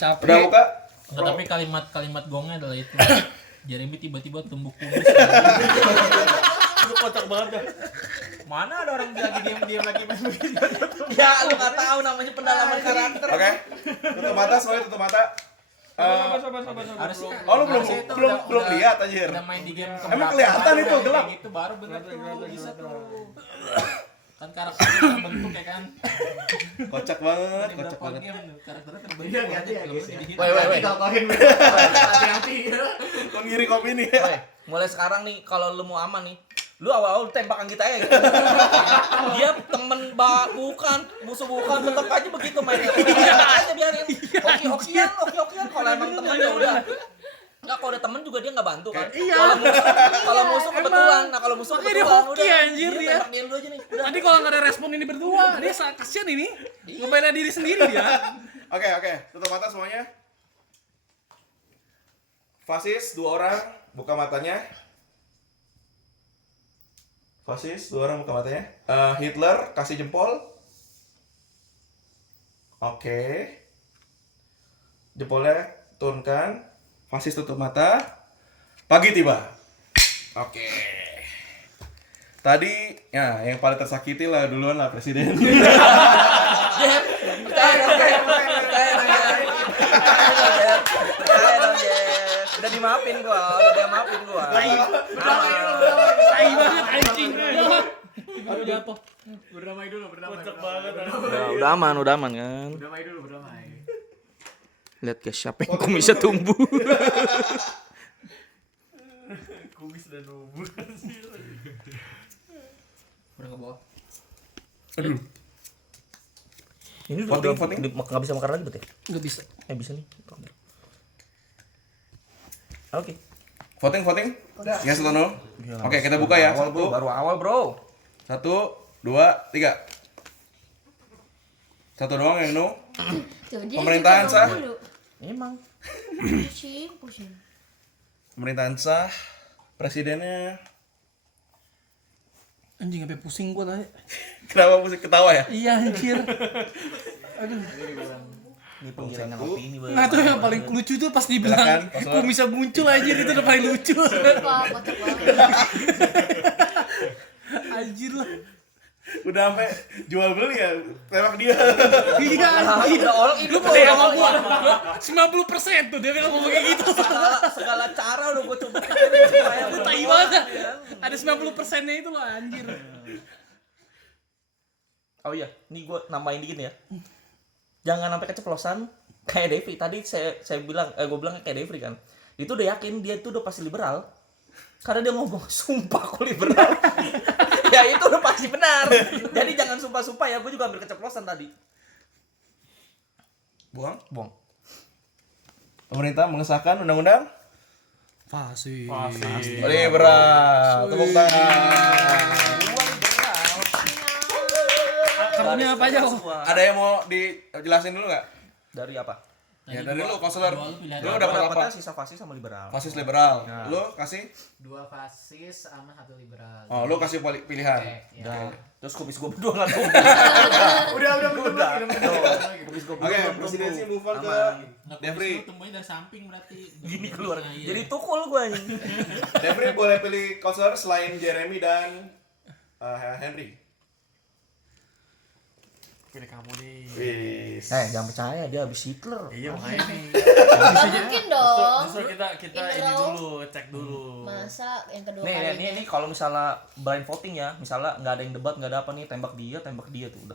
Capek. Udah buka? Nggak, tapi kalimat gongnya adalah itu. Jeremy tiba-tiba tumbuh kumis. Lu kocak banget dah. Mana ada orang lagi diam-diam lagi main begitu. Ya lu nggak tahu namanya pendalaman karakter. Oke. Tutup mata, semuanya tutup mata. Sabar. Harusnya. Oh lu harusnya itu belum lihat anjir. Udah main di game Emang kelihatan itu gelap. Gitu baru bener tuh bisa tuh. Kan karakternya terbentuk ya kan. Kocak banget, Di kocak beberapa banget. game karakternya terbentuk. Iya, ganti ya, guys, ya. Woi. Kalau hati-hati. Kau ngiri kopi nih. Woi, mulai sekarang nih kalau lu mau aman nih, lu awal-awal tembakan kita ya gitu. Dia temen bukan, musuh bukan, tetep aja begitu mainnya. Aja biarin. Hoki-hokian kalau emang temennya udah. Enggak, kalau ada temen juga dia enggak bantu kan. Iya. Kalau musuh kebetulan. Nah, kalau musuh Makanya dia kebetulan hoki, anjir, dia. Tembakin lu aja nih. Udah. Nanti kalau nggak ada respon ini berdua, dia kasihan ini. Ngebela diri sendiri dia. Oke. Tutup mata semuanya. Fasis 2 orang, buka matanya. Fasis 2 orang buka matanya. Hitler kasih jempol. Oke. Jempolnya turunkan. Fasis tutup mata. Pagi tiba. Oke. Tadi ya yang paling tersakiti lah duluan lah presiden. Udah dimaafin gua. Tai banget anjing. Baru jatuh. Berdamai dulu. Kocak banget. Udah aman kan. Berdamai dulu. Lihat guys, siapa yang kumisnya tumbuh. Kumis dan umur. Udah ke bawah. Aduh. Ini Voting. nggak bisa makan lagi betul? Nggak bisa. Bisa nih. Oke. Voting. Ya 1-0. Oke, kita buka ya. Baru awal bro. 1, 2, 3. Satu doang yang no. Pemerintahan sah. Emang. Pusing. Pemerintahan sah. Presidennya. Anjing sampai pusing gua tadi. Kenapa mesti ketawa ya? Iya anjir. Ini penggiringan opini banget. Nah tuh yang paling lucu tuh pas dibilang Silakan, Pak kok bisa muncul anjir, itu udah paling lucu. Kocak banget. Anjir lah. Udah sampai jual beli ya. Tembak dia. Iya anjir. Udah all in. Lu percaya sama gua? 90% tuh dia bilang ngomong kayak gitu. Segala cara udah gua coba pikirin supaya Lu tai banget. Ada 90%-nya itu loh anjir. Oh iya, nih gua nambahin dikit ya. Jangan sampai keceplosan kayak Devri. Tadi saya bilang, gue bilang kayak Devri kan. Itu udah yakin dia itu udah pasti liberal. Karena dia ngomong, sumpah aku liberal. Ya itu udah pasti benar. Jadi jangan sumpah-sumpah ya, gue juga ambil keceplosan tadi. Buang. Buang. Pemerintah mengesahkan undang-undang Fasih. liberal. Tepuk tangan. Kamunya apa aja? Ada yang mau dijelasin dulu nggak? Dari apa? Ya dari lu, konselor. Dua lu pilihan. Lu dapat apa? Dapatnya sisa fasis sama liberal. Fasis liberal. Ya. Lu kasih? 2 fasis sama 1 liberal. Oh, lu kasih pilihan. Oke, ya. Udah. Terus kubis gue berdua langsung. Udah Kubis gue Oke, presidensi move on ke Nggak, Devri. lu tumbuhin dari samping berarti. Gini keluar. Nah, iya. Jadi tukul gue ini. Devri boleh pilih konselor selain Jeremy dan Henry. Pilih kamu nih. Wis. Jangan percaya dia habis Hitler. Iya makanya nih. Mungkin dong. Justru kita In ini row. dulu, cek dulu. Masa yang kedua Nih, kalinya. nih kalau misalnya blind voting ya, misalnya nggak ada yang debat, nggak ada apa nih, tembak dia tuh udah.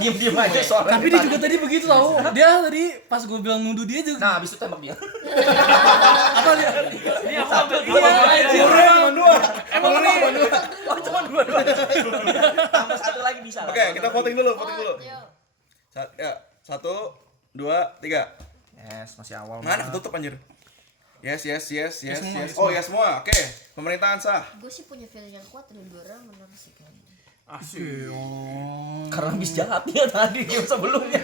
Diem aja soalnya. Tapi dia juga tadi begitu tau. Dia tadi pas gue bilang nuduh dia juga. Nah, habis itu tembak dia. Apa dia? Ini aku ambil Iya, anjir. Cuma 2. Emang nih. Oh, cuma dua. Tambah satu lagi bisa lah. Oke, kita voting dulu, voting dulu. Yuk. 1, 2, 3. Yes, masih awal. Mana mah. ketutup anjir? Yes. semua, yes, Oh, ya semua. Oke. Pemerintahan sah. Gue sih punya feeling yang kuat dari Dora bener sih kayaknya. Asyik. Karena habis jahat dia tadi game sebelumnya.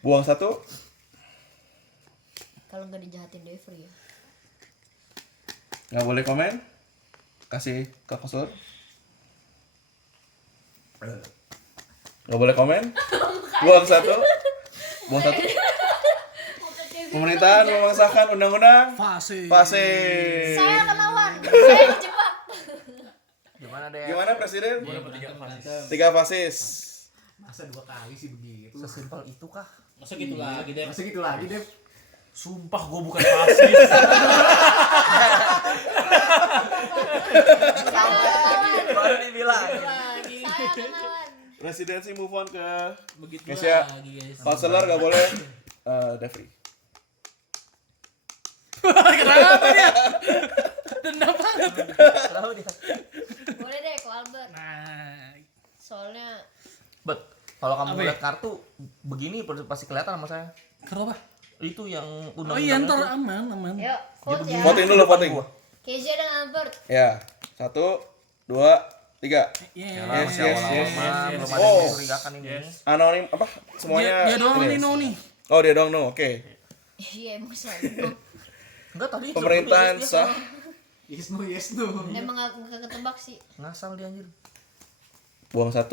Buang 1. Kalau nggak dijahatin Devri ya. Nggak boleh komen. Kasih ke konselor. Nggak boleh komen. Buang satu. Pemerintahan memaksakan undang-undang Fase. Saya akan lawan. Saya dijebak. Gimana deh? Gimana presiden? Berantem. 3 fasis. Masa 2 kali sih begitu? Sesimpel itu kah? Masa gitu lagi deh. Masa gitu lagi, Dep? Sumpah gue bukan fasis. Baru dibilang. Saya akan lawan. Presidensi move on ke Begitu Kesya. lagi guys. Counselor nggak boleh. Devri. Kenapa dia? Dendam banget. Tahu dia. Boleh deh ko Albert. Nah, Soalnya Bet, kalau kamu Apa ya? lihat kartu begini pasti kelihatan sama saya. kenapa? Itu yang Oh iya, ntar itu. aman. yuk vote ya. Voting dulu, voting. Kezia dan Albert. Ya, 1, 2, 3. Iya. Yes, yes, yes. Belum ada Oh. yang mencurigakan ini. Anonim apa? Semuanya. Dia doang ini ya? nih, no nih. Oh, dia doang no. Oke. Iya emang selalu. Enggak tadi Pemerintahan dia sah. Yes no. Emang gak ketebak sih. ngasal dia anjir. Buang 1.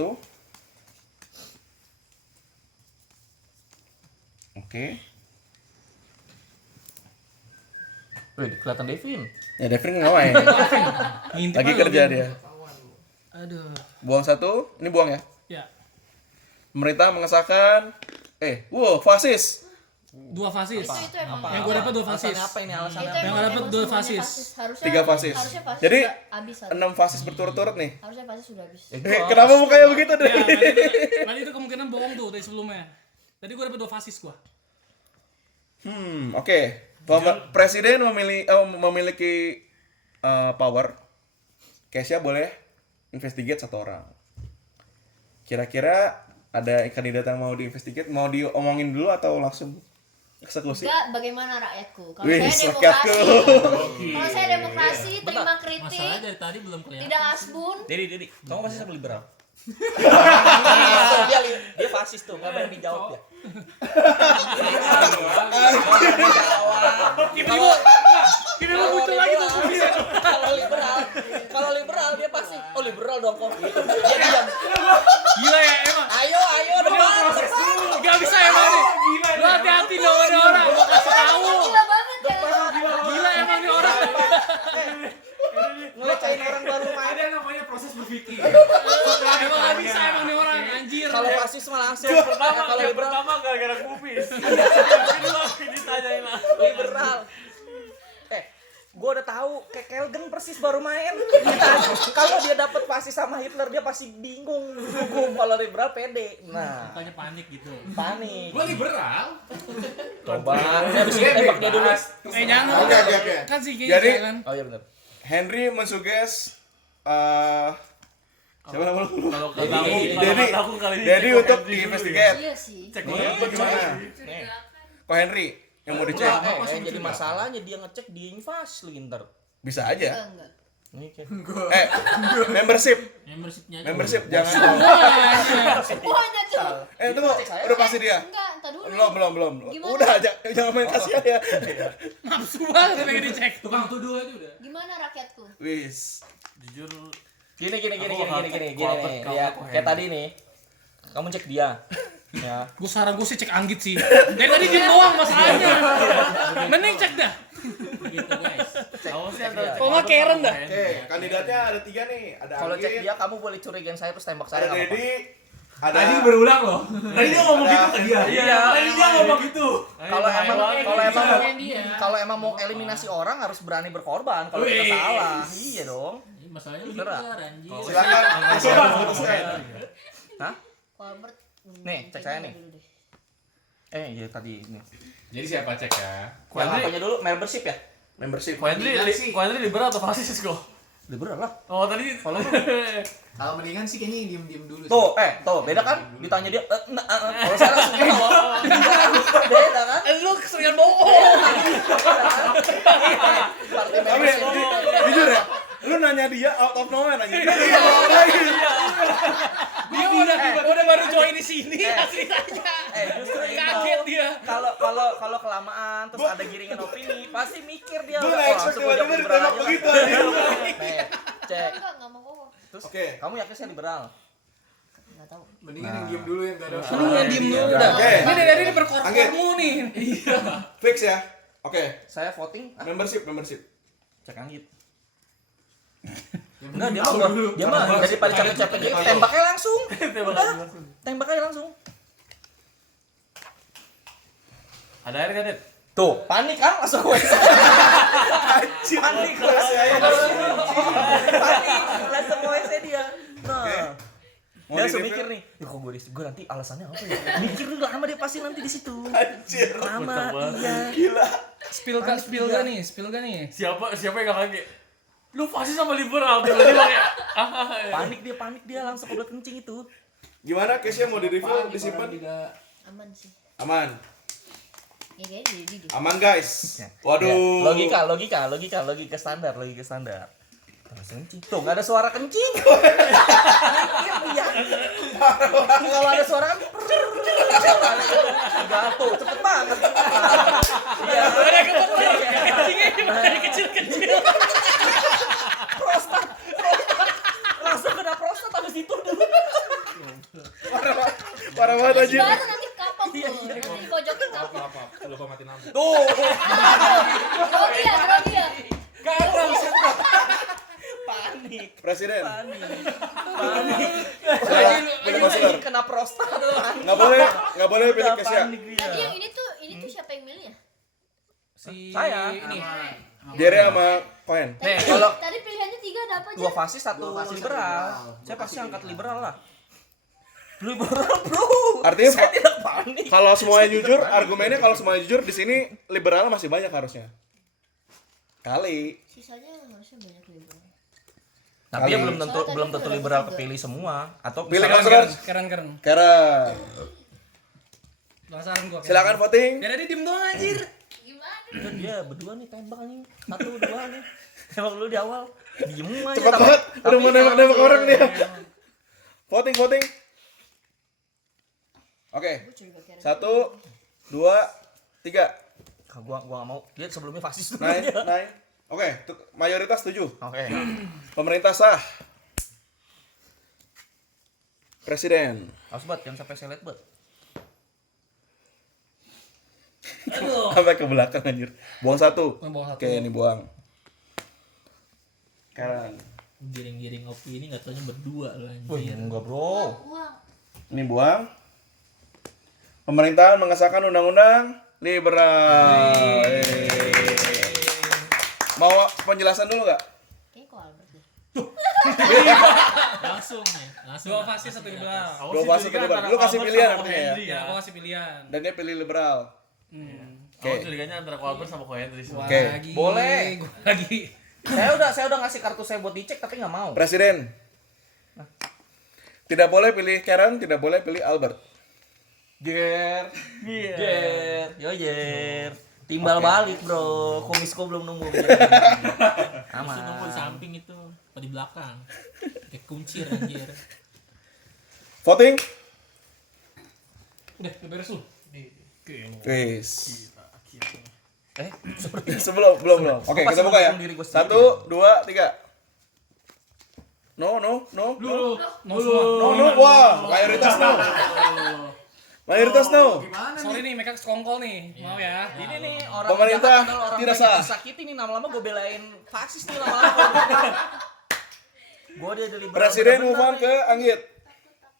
Oke. Wih, kelihatan Devin. Ya Devin ngapain? Ngintip Lagi aja kerja lu. dia. Aduh. Buang 1. Ini buang ya. Ya. Pemerintah mengesahkan fasis. 2 fasis. Itu emang. Yang gue dapat 2 fasis. Alasannya apa ini alasannya? Itu Apa? Yang emang- dapat emang 2 semuanya fasis. Harusnya 3 fasis. Harusnya fasis Jadi udah habis. 6 fasis berturut-turut nih. Harusnya fasis sudah habis. Kenapa mukanya begitu deh? Ya, berarti itu kemungkinan bohong tuh dari sebelumnya. Tadi gue dapat 2 fasis gua. Oke. Presiden memiliki power. Kesya boleh investigate 1 orang. Kira-kira ada kandidat yang mau diinvestigate, mau diomongin dulu atau langsung eksekusi? Enggak, bagaimana rakyatku? Kalau Wih, saya rakyatku. demokrasi. Kalau saya demokrasi, terima Masalahnya kritik, dari tadi belum kelihatan. tidak asbun. Dedi, kamu pasti sama liberal. dia fasis tuh, nggak berani dijawab ya. Tiba-tiba muncul lagi tuh. Kalau liberal dia pasti, oh liberal dong kok gitu. Dia diam. Gila ya emang. Ayo depan. Gak bisa emang nih. Lu hati-hati dong ada orang. Gua kasih tahu. Gila banget ya. Gila emang nih orang. Ngelecain orang baru main. Ada namanya proses berpikir. Emang gak bisa emang nih orang anjir. Kalau fasis mah langsung. Kalau Yang liberal, pertama gara-gara kupis. Yang kedua ditanyain lah. liberal. Gue udah tahu kayak Kelgen persis baru main. Kalau dia dapat fasis sama Hitler dia pasti bingung. Hukum kalau liberal pede. Nah, Makanya panik gitu. panik. Gua liberal. Coba. Habis itu tembak dia dulu. Jangan. Oke. Kan sih Jadi- kayaknya kan. Oh iya benar. Henry mensuges siapa nama lu? Kalau Dedi. kata aku kali ini Dedi cek untuk Henry dulu diinvestigate. Iya sih. Cek Gimana? Kok Henry yang mau dicek? Yang jadi masalahnya dia ngecek dia invas lagi ntar. Bisa aja. Enggak. Ini kayak membership. Membershipnya aja. Membership jangan. Semuanya tuh. Tunggu, udah pasti dia. Enggak, entar dulu. Belum. Gimana? Udah aja, jangan main kasihan ya. Nafsu banget pengen dicek. Tukang tuduh aja udah. Gimana rakyatku? Wis. Jujur gini Aku bakal cek nih. kuapet kalau Ya, aku kayak Henry. tadi nih. Kamu cek dia. Ya. Gue saran gue sih cek Anggit sih. Dari tadi dia doang masalahnya. Mending cek dah. Gitu guys. tahu sih ada. Kalau nggak Karen dah. Oke, kandidatnya ada 3 nih. Ada Kalau cek Anggit, dia kamu boleh curigain saya terus tembak ada saya enggak apa-apa. Dedi, ada Tadi berulang loh. Tadi dia ngomong gitu ke dia. Iya. Tadi dia ngomong gitu. Kalau emang mau eliminasi orang harus berani berkorban kalau kita salah. Iya dong. Ini masalahnya lu Bener, liberal anjir. silakan coba putuskan. Hah? Ko Albert. Nih, cek saya nih. Dulu deh. Iya tadi ini. Jadi siapa cek ya? Yang apanya dulu? Membership ya? Membership. Ko Henry liberal atau fasis kok? Liberal lah. Oh tadi Kalau Kalau mendingan sih kayaknya diem-diem dulu. tuh, beda kan? Ditanya dia, kalau saya langsung jawab. Beda kan? Lu keseringan bohong. Partai Tapi membership. jujur ya, lu nanya dia out of nowhere aja. Dia udah baru join di sini asli tanya. Justru ini Kaget dia. kalau kelamaan terus ada giringan opini, pasti mikir dia. Gue "Wah, nggak expect langsung gua jawab tiba-tiba liberal ditembak aja lah." begitu. Nih, cek. Enggak ngomong ngomong. Terus Oke. kamu yakin saya liberal? Enggak Nggak tahu. Mendingan yang diem dulu yang gak ada. Mending yang diem dulu udah. Oke. Ini dari berkorkor Anggit. mulu nih. Fix ya. Oke. Saya voting. Membership. Cek Anggit. Enggak, dia mah daripada capek-capek gitu, tembaknya langsung. Tembaknya langsung. Ada air gak, Det? Tuh, panik kan langsung gue. Panik langsung WC dia. Nah, Mau dia langsung di-review? mikir nih, ya kok gue nanti alasannya apa ya? Mikir dulu lama dia pasti nanti di situ. Anjir. Lama, iya. Gila. Spill gak nih? Siapa yang gak kaget? Lu pasti sama liberal tiba-tiba kayak Panik dia langsung kebelet kencing itu. Gimana case-nya mau di-review, disimpan? Aman sih. Aman. Ya kayaknya jadi deh. Aman guys. Ya, Waduh. logika standar. Langsung kencing. Tuh, enggak ada suara kencing. Iya. Kalau ada suara kan gato, cepet banget. Iya. Ada kencingnya kecil-kecil. Prostat. Langsung kena prostat habis itu dulu. Parah banget anjir. Baru nanti kapok tuh. Nanti di pojokin kapok. Lupa mati lampu. Tuh. Grogi ya. Panik. Presiden. Panik. Pilih masker. Kena prostat. Nggak boleh pilih case-nya. Panik dia. Tadi yang ini tuh siapa yang milih ya? Saya. Ini. Jere sama Koen. Nih, kalau Tadi pilihannya 3 ada apa aja? 2 fasis, 1 liberal. Saya pasti angkat liberal lah. Liberal, bro. Artinya saya tidak panik. kalau semuanya jujur, argumennya kalau semuanya jujur di sini liberal masih banyak harusnya. Kali. Sisanya harusnya banyak liberal. Tapi ya Kali. belum tentu liberal kepilih semua atau Pilih misalnya- konselor. Keren. Karen. Penasaran gua. Silakan voting. Dari diem doang anjir. Gimana? Itu dia berdua nih tembak nih. 1, 2 nih. Tembak dulu di awal. Diem aja. Cepat banget. Udah mau nembak orang dia. Voting. Oke. Gue curiga kira. 1, 2, 3. Gua enggak mau. Dia sebelumnya fasis dulu Naik. dia. Oke, mayoritas setuju. Oke. Pemerintah sah. Presiden. Harus buat jangan sampai saya lihat buat. Sampai ke belakang anjir. Buang 1. Buang 1. Oke, ini buang. Karen. Giring-giring opini nggak taunya berdua loh Wih, anjir. enggak, Bro. Uang. Ini buang. Pemerintahan mengesahkan undang-undang liberal. Mau penjelasan dulu nggak? Kayaknya kok Albert deh. Langsung nih. Langsung. 2 fasis 1 liberal. Dua fase liberal. Lu kasih pilihan artinya ya? Ya, aku kasih pilihan. Dan dia pilih liberal. Aku curiganya antara Albert sama Kohendri semua. Oke. Lagi. Boleh. Gua lagi. Saya udah ngasih kartu saya buat dicek tapi enggak mau. Presiden. Tidak boleh pilih Karen, tidak boleh pilih Albert. Jer. Jer. Timbal balik, Bro. Komisko belum nunggu. Terus nunggu di samping itu, apa di belakang. Kayak kuncir anjir. Voting. Udah, beres lu. Guys. Seperti Sebelum, belum. Oke, Gua pasti kita buka ya. mendukung diri gua sendiri. 1, 2, 3. No. Wah, mayoritas no. Mayoritas no. Sorry nih, mereka sekongkol nih. Maaf ya. ini nih orang Pemerintah jahat adalah orang tidak baik yang sah. disakiti nih lama-lama gue belain fasis nih lama-lama. Gue dia dari liberal Presiden bener-bener move on nih. ke Anggit.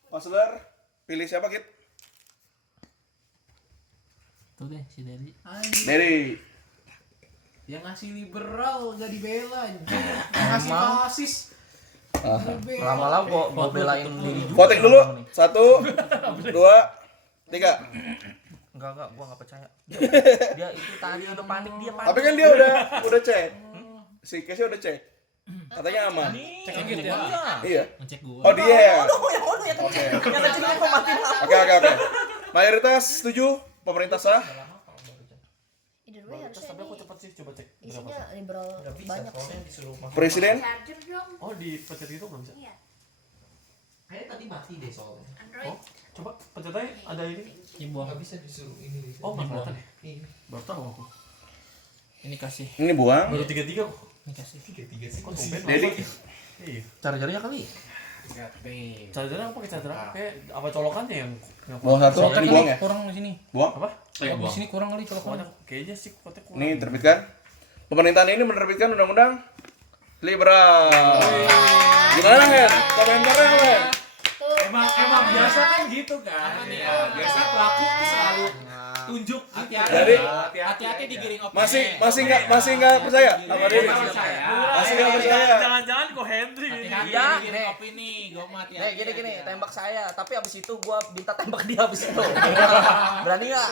Konselor, pilih siapa, Git? Tuh deh si Dedi. Dari. Yang ngasih liberal gak dibela anjing. Yang ngasih Emang? fasis Lama-lama gue belain diri juga. Voting dulu. lama-lama nih. 1, 2, 3. Enggak, gue gak percaya. Dia itu tadi udah panik, dia panik. Tapi kan dia udah cek. Si Casey udah cek. Katanya aman. Cek Anggit ya. Iya. Ngecek gua. Oh dia. Yang mana ya kencing? Yang kencing kok matiin lampu. Oke. Mayoritas setuju pemerintah sah. Either way harusnya Tapi aku ini cepet sih, coba cek. isinya liberal banyak sih. Presiden. Charger dong. Oh, di pencet itu belum bisa. Kayaknya tadi mati deh soalnya. Oh, coba pencet aja ada ini. Ini buang. Gak bisa disuruh ini. Oh, nggak kelihatan. Ini. Baru tahu aku. Ini kasih. Ini buang. Baru 3-3 kok. Ini kasih. Tiga sih. Kok tumben? Dedi. Iya. Chargernya kali. Kreatif. Cadar apa pakai cadar? Kayak apa colokannya yang Buang satu, Colokan ini kali buang ya? kurang di sini. Buang. apa? Di sini kurang kali colokan. Kuatnya kayaknya sih kuatnya kurang. Ini terbitkan. Pemerintahan ini menerbitkan undang-undang liberal. Gimana, Hen? Komentarnya, Hen? Emang biasa kan gitu kan. Biasa pelaku tuh selalu tunjuk Jadi, Hati-hati digiring opini. masih nggak percaya sama Dedi? Masih nggak percaya. Jangan-jangan kok Henry ini. Hati-hati Iya, digiring nih. opini. Gue mati. Nih gini, tembak saya, tapi abis itu gua minta tembak dia abis itu. Berani nggak?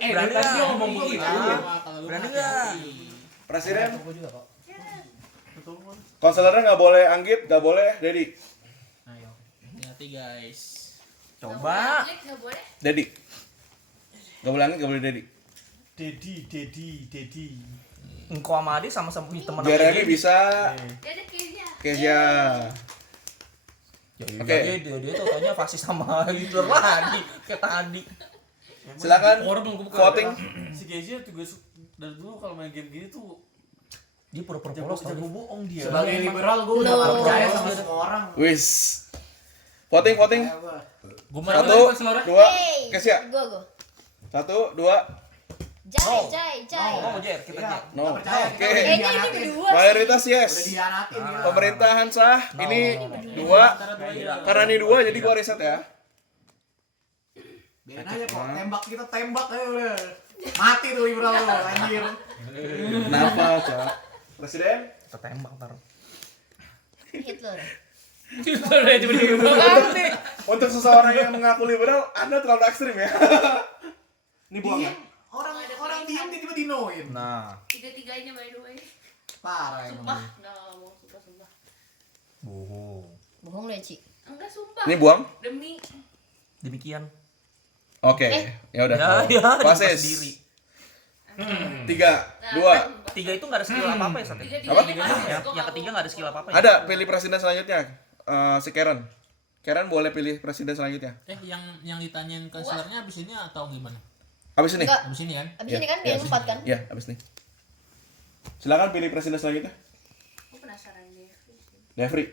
Berani tadi dia nggak? ngomong begitu. Berani nggak? Presiden? Konselornya nggak boleh Anggit, nggak boleh Dedi. Ayo. Hati-hati guys. Coba. Nggak boleh. Dedi. Nggak boleh Anggit, nggak boleh Dedi. Dedi. Engkau sama Adi sama-sama teman Jeremy bisa. Dia ada kayaknya. Kezia. Oke. Oke. Dia taunya fasis sama Hitler lagi kayak tadi. Silakan Orang belum kebuka. voting. Si Kezia juga dari dulu kalau main game gini tuh Dia pura-pura jago polos tau. bohong dia. Sebagai liberal gue udah gak percaya sama semua orang. Wis. Voting. Gue mau Satu, dua, Hey, Kezia. go. 1, 2, Jai. Ngomong Jer, kita Jer. no. Gak percaya. Oke. Ini berdua. Mayoritas yes. Udah dihianatin ya. Pemerintahan sah. Ini 2. Karena ini 2 jadi gua riset ya. Biarin aja kok, tembak aja udah. Mati tuh liberal lo, anjir. Kenapa, Cak? Presiden? Kita tembak ntar. Hitler. Hitler aja berdiri. Untuk seseorang yang mengaku liberal, Anda terlalu ekstrim ya. Ini buang ya? Orang diem tiba-tiba dinoin. Nah, Tiga-tiganya by the way. Parah emang. Sumpah, nggak mau sumpah. Bohong deh, Ci. Enggak sumpah. Ini buang? Demi demikian. Oke, ya udah. Ya, Pases. sendiri. 3, 2. 3 itu nggak ada skill apa-apa ya, Sat? Apa? Yang ketiga nggak ada skill apa-apa ya? Ada pilih presiden selanjutnya. Si Karen. Karen boleh pilih presiden selanjutnya. yang ditanyain konselornya abis ini atau gimana? Habis ini? Enggak. Abis ini kan? Abis ini kan dia yang 4 kan? Ya, habis ini. Silakan pilih presiden selanjutnya. Aku penasaran deh. Devri.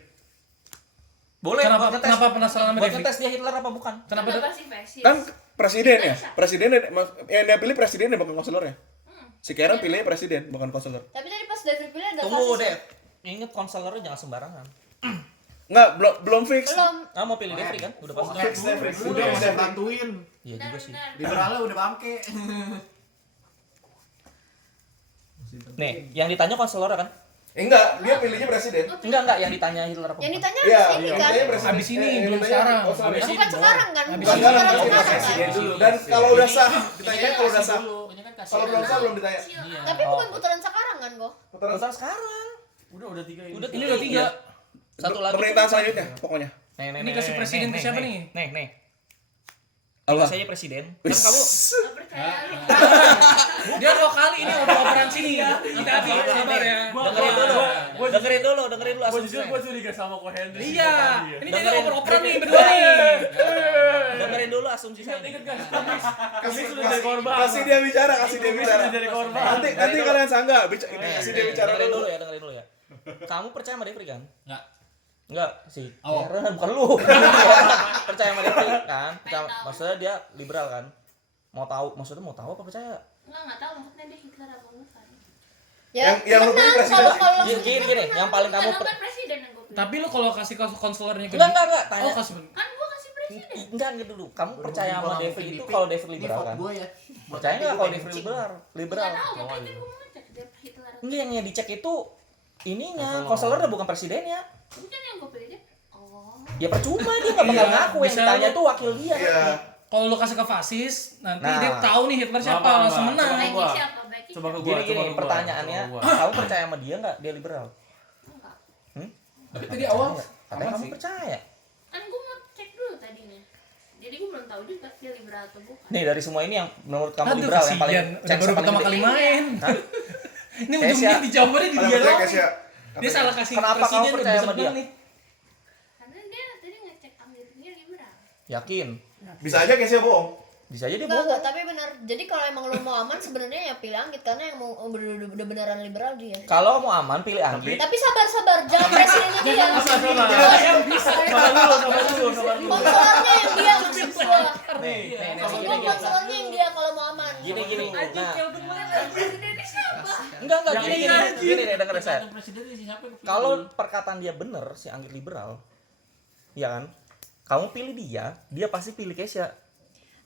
Boleh. Kenapa buat ngetes. kenapa penasaran sama Buat Devi? ngetes dia Hitler apa bukan? Kenapa Kenapa sih versi? Kan presiden ya? Presiden yang dia pilih presiden ya bukan konselor ya? Si Karen pilih presiden bukan konselor. Tapi tadi pas David pilih ada Tunggu fasis, deh. ya? Ingat konselornya jangan sembarangan. Enggak, belum fix. Belum. Mau pilih Devri kan? Udah pasti. Fix Devri. Udah mau saya bantuin. Iya juga sih. Liberalnya udah bangke. Nih, yang ditanya konselor kan? Enggak, dia pilihnya presiden. Enggak, yang ditanya Hitler apa Yang bukan? ditanya Iya, abis ini yang kan? ditanya presiden. Abis ini, yang belum ditanya sekarang. konselor ya? Bukan sekarang kan? Abis Bukan ini. sekarang Bukan sekarang sekarang. kan? Dan kalau udah sah ditanya kalau udah sah. Ini kan kasih. Kalau belum sah belum ditanya. Iya. Tapi bukan putaran sekarang kan, Go? Putaran Putaran sekarang. Udah 3 ini. Udah Ini udah 3. Satu lagi. pemerintahan selanjutnya pokoknya. Ini kasih presiden ke siapa nih? Nih. Allah. Saya presiden. Kan kamu Nggak percaya. Dia 2 kali ini operan sini. Hati-hati, sabar ya. dengerin dulu Gue jujur asumsinya. gue curiga sama ko Henry. Iya, ini jadi Dengerin. oper-operan nih berdua nih. Dengerin dulu asumsi saya. Ingat gak? Kami sudah jadi korban. Kasih dia bicara, kasih dia Kami bicara. sudah jadi korban. Nanti kalian sanggah, kasih dia bicara Dengerin dulu. dulu ya. Kamu percaya sama Devri kan? Enggak. Enggak sih. Oh. Karen, bukan lu. Percaya sama Devri kan? Maksudnya dia liberal kan? Mau tahu apa percaya? Nggak tahu maksudnya dia Hitler apa bukan. Yang lu pilih presiden. Gini, yang paling kamu Bukan presiden yang gue pilih. Tapi lu kalau kasih konselornya ke enggak tanya. Oh, kasih. Kan gue kasih presiden. Enggak gitu dulu. Kamu percaya sama Devri itu kalau Devri liberal kan? Gue ya. Percaya enggak kalau Devri liberal? Liberal. Nggak tahu makanya kan gue mau ngecek dia Hitler. Enggak yang dicek itu ininya, konselor udah bukan presidennya. Bukan yang gue pilih dia. Oh. Ya percuma dia enggak bakal Iya, ngaku yang bisa ditanya lu- tuh wakil dia. Iya. Kalau lu kasih ke fasis, nanti Nah. dia tahu nih Hitler siapa, Apa, langsung Mbak? menang. Coba. Baiknya siapa? Baiknya Coba ke siapa? gua. Gini, pertanyaannya, coba gua. kamu percaya sama dia enggak dia liberal? Enggak. Tapi tadi awal Katanya kamu percaya. Kan gue mau cek dulu tadinya. Jadi gue belum tahu juga dia liberal atau bukan. Nih dari semua ini yang menurut kamu Aduh, liberal yang paling kasihan. Udah baru pertama kali main. Hah? Ini Kayak ujungnya siapa? dijawabnya di Kalian dia percaya doang. guys ya? Dia salah kasih Kenapa presiden kamu percaya udah sama dia? menang nih. Karena dia tadi ngecek Amerikanya liberal. Yakin? Bisa aja guys ya bohong. Bisa aja dia Enggak, bohong. tapi benar. Jadi kalau emang lu mau aman sebenarnya ya pilih Anggit karena yang mau udah beneran liberal dia. Kalau mau aman pilih Anggit. Tapi sabar, jangan presidennya dia. Sabar dulu. Konselornya yang dia maksud gua. Nih, Maksud gua konselornya yang dia kalau mau aman. Gini. Nah, Presidennya siapa? enggak gini nih denger saya. Presiden siapa yang kepilih? Kalau perkataan dia bener si Anggit liberal, ya kan? Kamu pilih dia pasti pilih Kesha.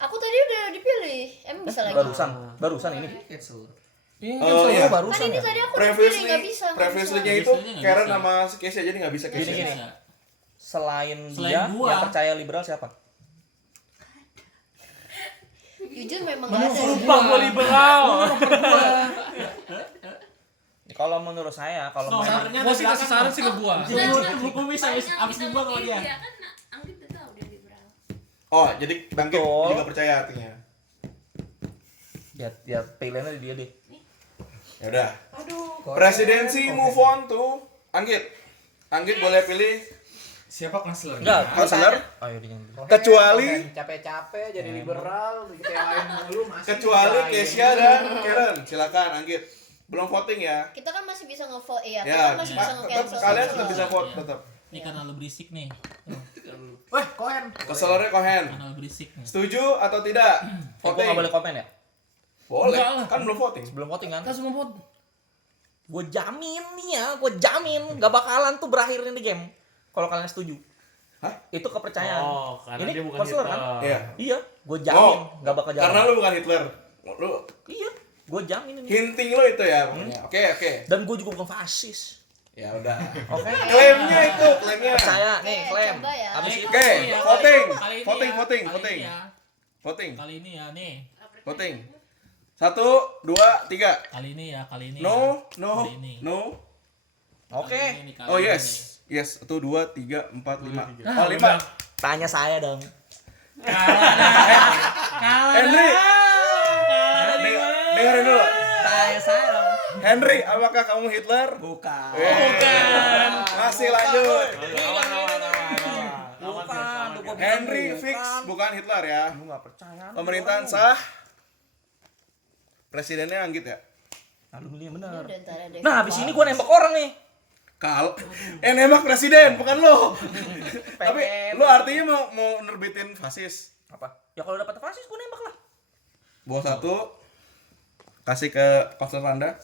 Aku tadi udah dipilih. Emang bisa lagi? Barusan ini. Iya. Barusan Kan ini ya. tadi aku udah pilih enggak bisa. Previously-nya itu Karen sama si Kesha jadi nggak bisa Kesha. Gini. Selain Selain dia gua. yang percaya liberal siapa? Jujur memang enggak ada. Sumpah gua liberal. Kalau menurut saya, kalau No, memang sebenarnya Gua sih kasih saran sih ke gua. Gua bisa abis Kita gua kalau pilih dia. kan Anggit udah tahu dia liberal. Oh, jadi Bangkit Betul. juga percaya artinya. ya pilihannya dia deh. Ya udah. Presidensi move on tuh Anggit. Anggit boleh pilih Siapa konselor? Enggak, konselor ayo dia. kecuali capek-capek jadi liberal diketawain mulu masih kecuali bisa Kesha dan Karen. Silakan Anggit. Belum voting ya. Kita kan masih bisa nge-vote ya. Kita Ya, kan masih bisa tetap nge-cancel. kalian tetap bisa vote tetap. Ini karena lu berisik nih. weh koen Konselornya Cohen. Karena lu berisik nih. Setuju atau tidak? Gue Voting. nggak boleh komen ya. Boleh. Enggak lah. Kan belum voting. Sebelum voting kan. Kita semua vote. Gue jamin nih ya, gue jamin nggak bakalan tuh berakhir ini game. Kalau kalian setuju. Hah? Itu kepercayaan. Oh, karena Ini dia bukan konselor kan? Hitler. Iya. Iya, gue jamin nggak bakal jalan. Karena lu bukan Hitler. Lu Iya, gue jamin ini. hinting lu itu ya. pokoknya. Oke. Dan gue juga bukan fasis. Ya udah. Oke. Klaimnya itu, klaimnya. Percaya nih, Oke, klaim. coba ya. Abis itu Oke, Kali ini ya, voting. kali ini Voting, ya, voting, kali voting. ini ya. Voting. Kali ini ya nih. Voting. 1, 2, 3. Kali ini ya, kali ini. No, ya. no, Kali ini. no. Oke. Kali ini, kali Oh ini. yes. Yes, 1, 2, 3, 4, 5. Ah, Oh, 5. Tanya saya dong. Henry. Dengerin dulu. Tanya saya dong. Henry, apakah kamu Hitler? bukan Bukan. Masih lanjut. Bukan, tuh gua bilang Henry bukan. fix bukan Hitler ya. Lu nggak percaya? Pemerintahan sah. Presidennya Anggit ya. Alumni bener. Udah, ntar ada. Nah, habis ini gue nembak orang nih. Nembak presiden bukan lo. Tapi Pengen. lo artinya mau nerbitin fasis. Apa? Ya kalau dapat fasis gue nembak lah. Bawa 1 kasih ke konselor Anda.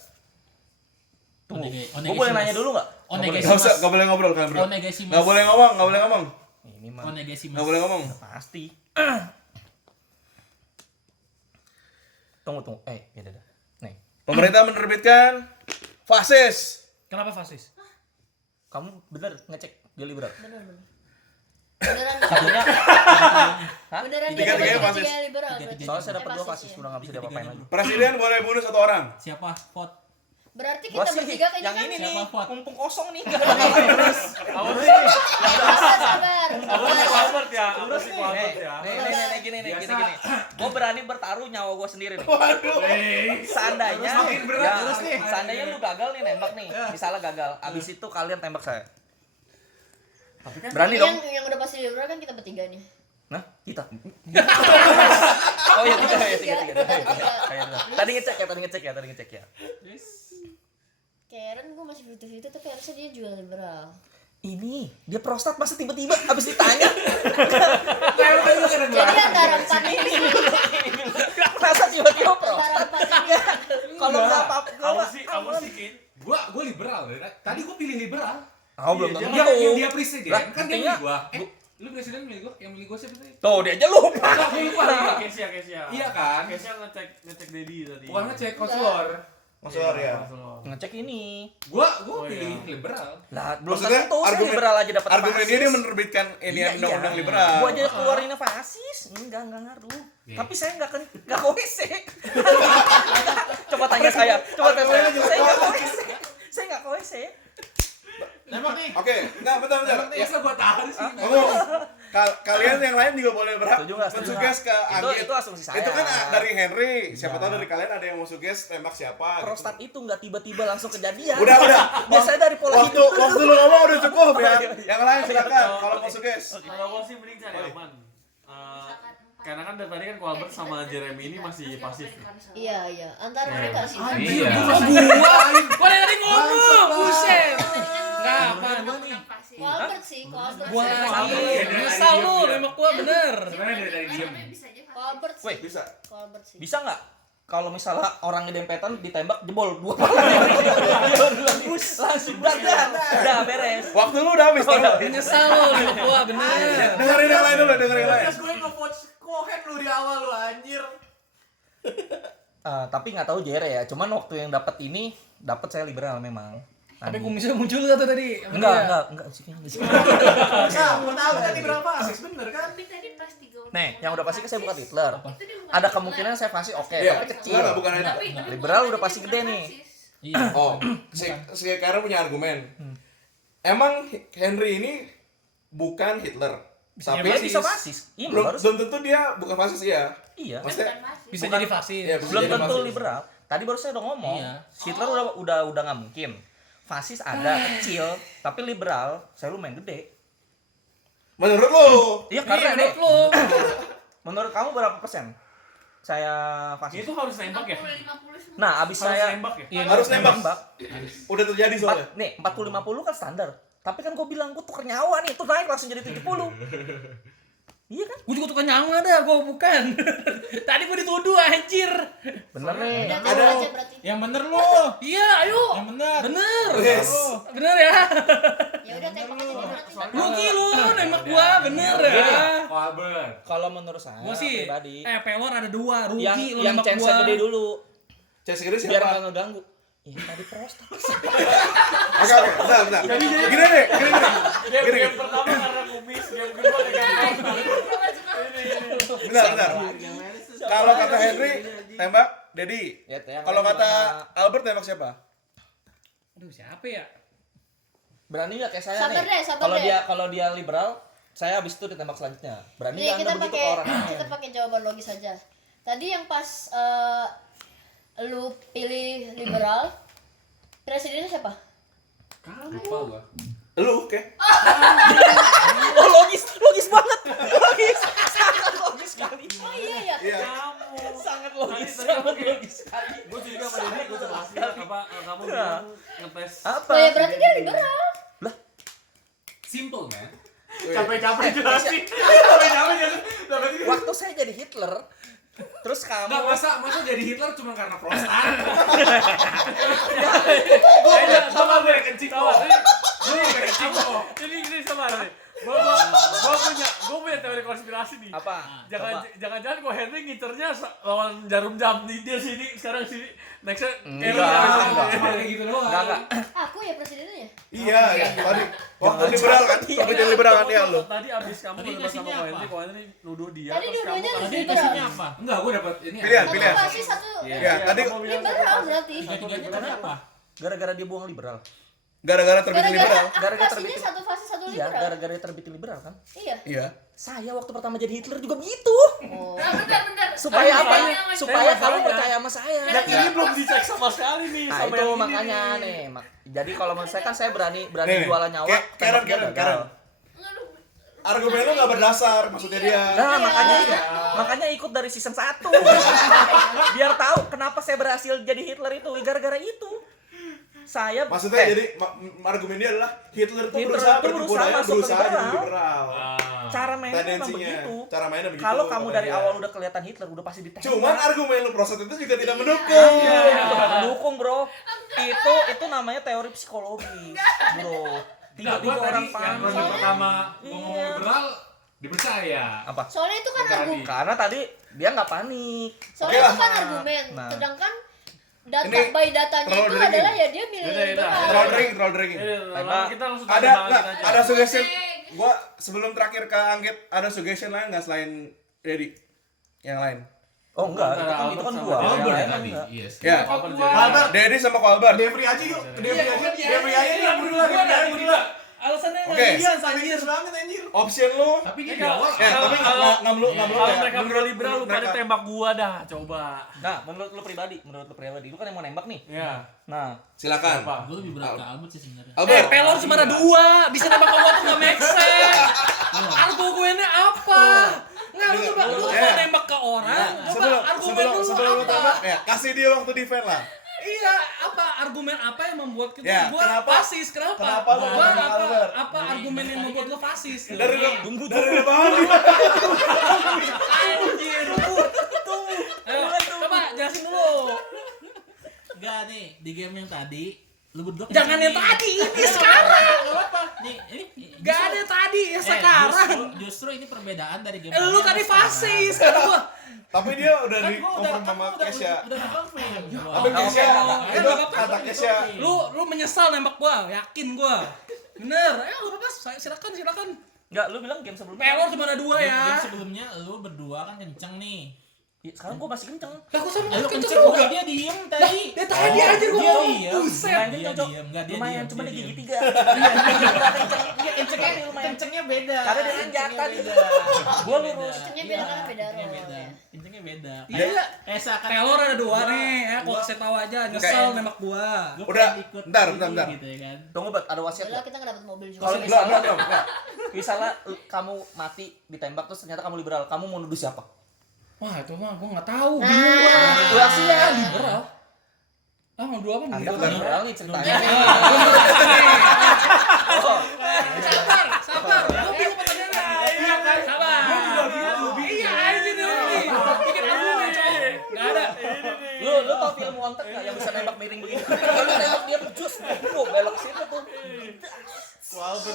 Tunggu. Onege- Gue boleh onegesimas. nanya dulu nggak? Onegesimas. Gak usah, gak boleh ngobrol kalian berdua. Onegesimas. Gak boleh ngomong, gak boleh ngomong. Ini mah Onegesimas. Gak boleh ngomong. pasti. Tunggu. Ya udah. Nih, Pemerintah menerbitkan fasis. Kenapa fasis? kamu bener ngecek dia liberal? Beneran Satunya, beneran dia Tiga-tiganya dapat fasis. tiga liberal. Tiga-tiganya. soalnya saya dapat 2 fasis, fasis, ya. udah nggak bisa diapa-apain lagi. Presiden boleh bunuh 1 orang. Siapa? Vote. Berarti Gua kita sih bertiga kayaknya yang kan ini nih, Siapa vote? mumpung kosong nih. sabar. Aku sih Albert ya. Aku Terus sih nih, Albert ya. gini. Gue berani bertaruh nyawa gue sendiri nih. Seandainya, seandainya lu gagal nih nembak nih, misalnya gagal, abis itu kalian tembak saya. Berani dong. Yang udah pasti liberal kan kita bertiga nih. Nah, kita. Oh ya tiga. Tadi ngecek ya. Karen gue masih 50-50 tapi harusnya dia juga liberal. Ini dia prostat masa tiba-tiba abis ditanya. Jadi antara 4 ini, Masa tiba-tiba antara prostat. 4 ini. Kalau nggak apa-apa, Kamu sih Kit. Gua liberal dari tadi gua pilih liberal. Aku belum Yang tentu. dia presiden Lah, kan dia buktinya- milih gua. Lu presiden milih gua, yang milih gua siapa tadi? Tuh dia aja lupa. Gua lupa. Kesia. Iya kan? Kesia ngecek Dedi tadi. Bukan ngecek konselor. Konselor ya. Ngecek ini. Gua Oh, pilih iya. liberal. Lah, belum Maksudnya tentu saya liberal aja dapat argumen fasis. dia dia menerbitkan ini Iya, undang-undang iya. liberal. Gua aja keluarin fasis. Enggak ngaruh. Tapi saya enggak ke WC. Coba tanya saya. Saya enggak ke WC. Saya enggak ke WC. Nembak nih. Oke, enggak bentar. Ya masa gua tahu sih. Ngomong. Kalian yang lain juga boleh berhak Setuju nggak? Setuju mensuges ke Anggit. Itu asumsi saya. Itu kan dari Henry. Siapa Iya. tahu dari kalian ada yang mau suges tembak siapa. gitu. Prostat itu enggak tiba-tiba langsung kejadian. Udah. Biasanya dari pola Waktu hidup. waktu lu ngomong udah cukup ya. Yang lain silakan kalau mau suges. Kalau gua sih mending cari aman. Misalkan 4 karena kan dari tadi kan Albert sama Jeremy ini masih pasif. Iya, antara mereka sih. Iya. Gua dari tadi ngomong, buset. Enggak, apaan gua nih? Albert sih, Albert. Gua lagi nyesal lu, nembak gua bener. Sebenarnya dari diem. Bisa aja. Albert sih. Wait, Bisa. Albert sih. Bisa nggak kalau misalnya orangnya dempetan ditembak jebol 2 langsung udah beres. Waktu lu udah habis tau. Nyesal lu, nembak gua bener. Dengerin yang lain dulu, dengerin yang lain. Terus gue nge-vote Cohen lu di awal lu anjir. Tapi nggak tahu Jere ya. Cuman waktu yang dapat saya liberal memang. Tapi kumisnya muncul satu tadi. Enggak sih. Nah, mau tahu tadi berapa? Asis bener kan? Tapi tadi pas 3 Nih, yang udah pasti kan saya bukan Hitler. Ada kemungkinan saya pasti oke, Iya. tapi kecil. Enggak, bukan itu. Liberal udah pasti gede nih. Iya. Oh, si Karen punya argumen. Emang Henry ini bukan Hitler. Tapi Dia bisa fasis. Iya, belum harus. tentu dia bukan fasis ya. Iya. Maksudnya Bisa jadi fasis. Iya, bisa Belum jadi tentu fasis. liberal. Tadi baru saya udah ngomong. Iya. Hitler udah nggak mungkin. Fasis ada kecil, tapi liberal saya lumayan gede. Menurut lu? Iya karena nih. Menurut kamu berapa persen? Saya fasis. Itu harus nembak ya? 50 semua. Nah, abis Harus saya nembak ya? Iya, Harus nembak. Udah terjadi soalnya. Nih, 40-50 kan standar. Tapi kan gue bilang gue tuker nyawa nih, itu naik langsung jadi 70. Iya kan? Gua juga tukang nyawa dah, gua bukan. Tadi gua dituduh anjir. Bener nih. Udah tahu aja berarti. Yang bener lu. Iya, ayo. Yang bener. Bener. Yes. Bener ya. Ya udah tembak aja dia berarti. Rugi lu, nembak gua, bener ya. Oh, Albert. Kalau menurut saya Gua sih, pribadi, pelor ada 2, rugi lu yang nembak chance gua. gede dulu, Chance gede biar siapa? nggak ngeganggu. Iya tadi prostat. Oke, bentar. Gini deh. Game pertama karena kumis, game kedua Bentar. Kalau kata Henry, tembak Dedi. Ya, yang Kalau lain kata gimana? Albert tembak siapa? Aduh, siapa ya? Berani nggak kayak saya Sabar nih? deh, sabar deh. Kalau dia liberal, saya habis itu ditembak selanjutnya. Berani Nih nggak kita anda begitu pakai ke orang lain? kita pakai jawaban logis aja. Tadi yang pas lu pilih liberal, presidennya siapa? Lupa gua. Lu, oke. Oh logis banget, sangat logis sekali. Oh iya ya. Iya. Sangat sekali. Gue juga sama Dedi, gue jelasin apa kamu bilang ngetes. Apa? Oh ya berarti dia liberal. Simple, man. Capek-capek jelasin. Capek-capek jelasin. Waktu saya jadi Hitler, terus kamu Enggak, masa jadi Hitler cuma karena prostat. Sama gue kencing kok. Ini sama nih. Gue punya teori konspirasi nih. apa? Jangan-jangan kok Henry ngincernya lawan Jarum Jam nih dia sini sekarang sini nextnya Kayak gitu doang. Enggak. Aku ya presidennya ya. Iya. Tadi waktu liberal kan? Waktu jadi liberal kan dia lu. Tadi abis kamu Tadi debat sama dikasihnya Ko apa? Henry, Ko Henry nuduh dia. Tadi terus kamu dua-duanya kasih- Tadi liberal. dikasihnya apa? Enggak, gua dapat ini. Pilihan. Satu fasis, satu Ya, tadi kamu bilang- liberal berarti. Tiga-tiganya tadi apa? Gara-gara dia buang liberal. gara-gara terbitin liberal. Gara-gara Gara-gara terbitin. satu fasis, satu Iya, liberal. gara-gara dia terbitin liberal kan. Iya. Iya. Saya waktu pertama jadi Hitler juga begitu. Oh. Nah, bentar. Supaya Tapi apa? masalahnya- Supaya kamu masalahnya- percaya sama saya. Ini belum dicek sama sekali nih Nah sama itu yang ini makanya nih. Jadi kalau menurut saya kan saya berani Nih, jualan nyawa. Karen, tembak dia Karen. gagal. Enggak, lu- Argumen lu nggak berdasar maksudnya dia. Nah makanya ikut dari season 1. Biar tahu kenapa saya berhasil jadi Hitler itu gara-gara itu. Saya Maksudnya jadi argumen dia adalah Hitler tuh Hitler berusaha tuh berusaha berbudaya, masuk ke berusaha jadi liberal. liberal. cara mainnya memang Tendensinya, begitu. cara mainnya begitu. Kalau kamu kata dari dia. awal udah kelihatan Hitler udah pasti ditembak. Cuman argumen lu prostat itu juga tidak mendukung. Mendukung bro. Itu namanya teori psikologi bro. Enggak, Tiba-tiba gua tadi orang yang panik. ronde pertama gua ngomong Iya. liberal dipercaya. Apa? Soalnya itu kan Tadi. argumen. Karena tadi dia nggak panik. Soalnya Oke itu lah. kan argumen. Nah. Sedangkan data Ini by datanya terlalu itu dringin. adalah ya dia milih Yaudah, liberal. Troll drinking. Kita langsung Ada tanya nggak? aja. Ada suggestion. Gua sebelum terakhir ke Anggit, ada suggestion lain nggak selain Dedi? Yang lain? Oh enggak, Antara itu kan Albert gua. sama Oh, Yang boleh lain tadi. enggak. Yes. Ya. Albert. Dedi sama Kolbar. Devri aja yuk. Devri aja dia berdua. Alasannya Oke. nggak bisa Anjir anjir. banget anjir. Option lu. Tapi dia jawab. Tapi nggak melulu Kalau ya. mereka berdua liberal lu pada mereka. tembak gua dah, coba. Nah, menurut lu pribadi, lu kan yang mau nembak nih. Ya. Nah, Silakan. Apa? Gue lebih berat ke Albert sih sebenarnya. Albert. Pelor cuma ada 2, bisa nembak kamu tuh nggak make sense. Argumennya apa? Nggak, lu coba lu kalau nembak ke orang, coba argumen lu sebelum lu apa? tembak, ya kasih dia waktu defend lah. Iya, apa argumen apa yang membuat kita Ya, gua kenapa- fasis? Kenapa? kenapa lu Gua ngomong Albert? apa argumen yang membuat lu fasis? Dari depan. Anjir. Ayo, coba jelasin dulu. Enggak nih, di game yang tadi lu berdua Jangan yang tadi, ini sekarang. Nih, ini Gak ada yang tadi, ya sekarang. Justru ini perbedaan dari game Lu tadi sekarang. fasis, kata gua. Tapi dia udah Kan di gua confirm sama Kesha. Udah di-confirm. Tapi Kesha itu kata Kesha. Lu menyesal nembak gua, yakin gua. Bener, ayo gak apa-apa, silakan. Enggak, lu bilang game sebelumnya. Pelor cuma ada 2 ya. Game sebelumnya lu berdua kan kenceng nih. Ya, sekarang gua masih kenceng. Lah kok sama Lu kenceng kenceng juga? juga dia diem tadi. Ya tadi aja gua Dia ngomong, diem. buset. Lumayan Dia kenceng, Cok. diem, enggak dia Lumayan, diem. cuma dia di gigi diem. 3. Iya, kencengnya nih lumayan. Kencengnya beda. Karena dia nanjak tadi. Gua lurus. Kencengnya beda karena beda Kencengnya role, beda. ya. Kencengnya beda. Iya. Seakan Pelor ada 2 nih, ya kok kasih tahu aja, nyesel nembak gua. Udah, bentar. gitu ya kan. Tunggu, Bet, ada wasiat Udah nggak? kita nggak dapat mobil juga. Kalau Belum, misalnya belum. misalnya kamu mati ditembak terus ternyata kamu liberal, kamu mau nuduh siapa? Wah, itu mah gua enggak tahu, Nah. bingung gua. Lu aksinya Liberal. Ah, mau 2 apa nih? Anda kan liberal nih ceritanya. Sabar. Gua bingung pertanyaannya. Iya kan? Sabar. Gua juga bingung. Iya, aja nih lu nih. Bikin argumen, Cok. Enggak ada. Lu tau film Wanted nggak yang bisa nembak miring begini? Kalau nembak dia jus, belok ke situ tuh.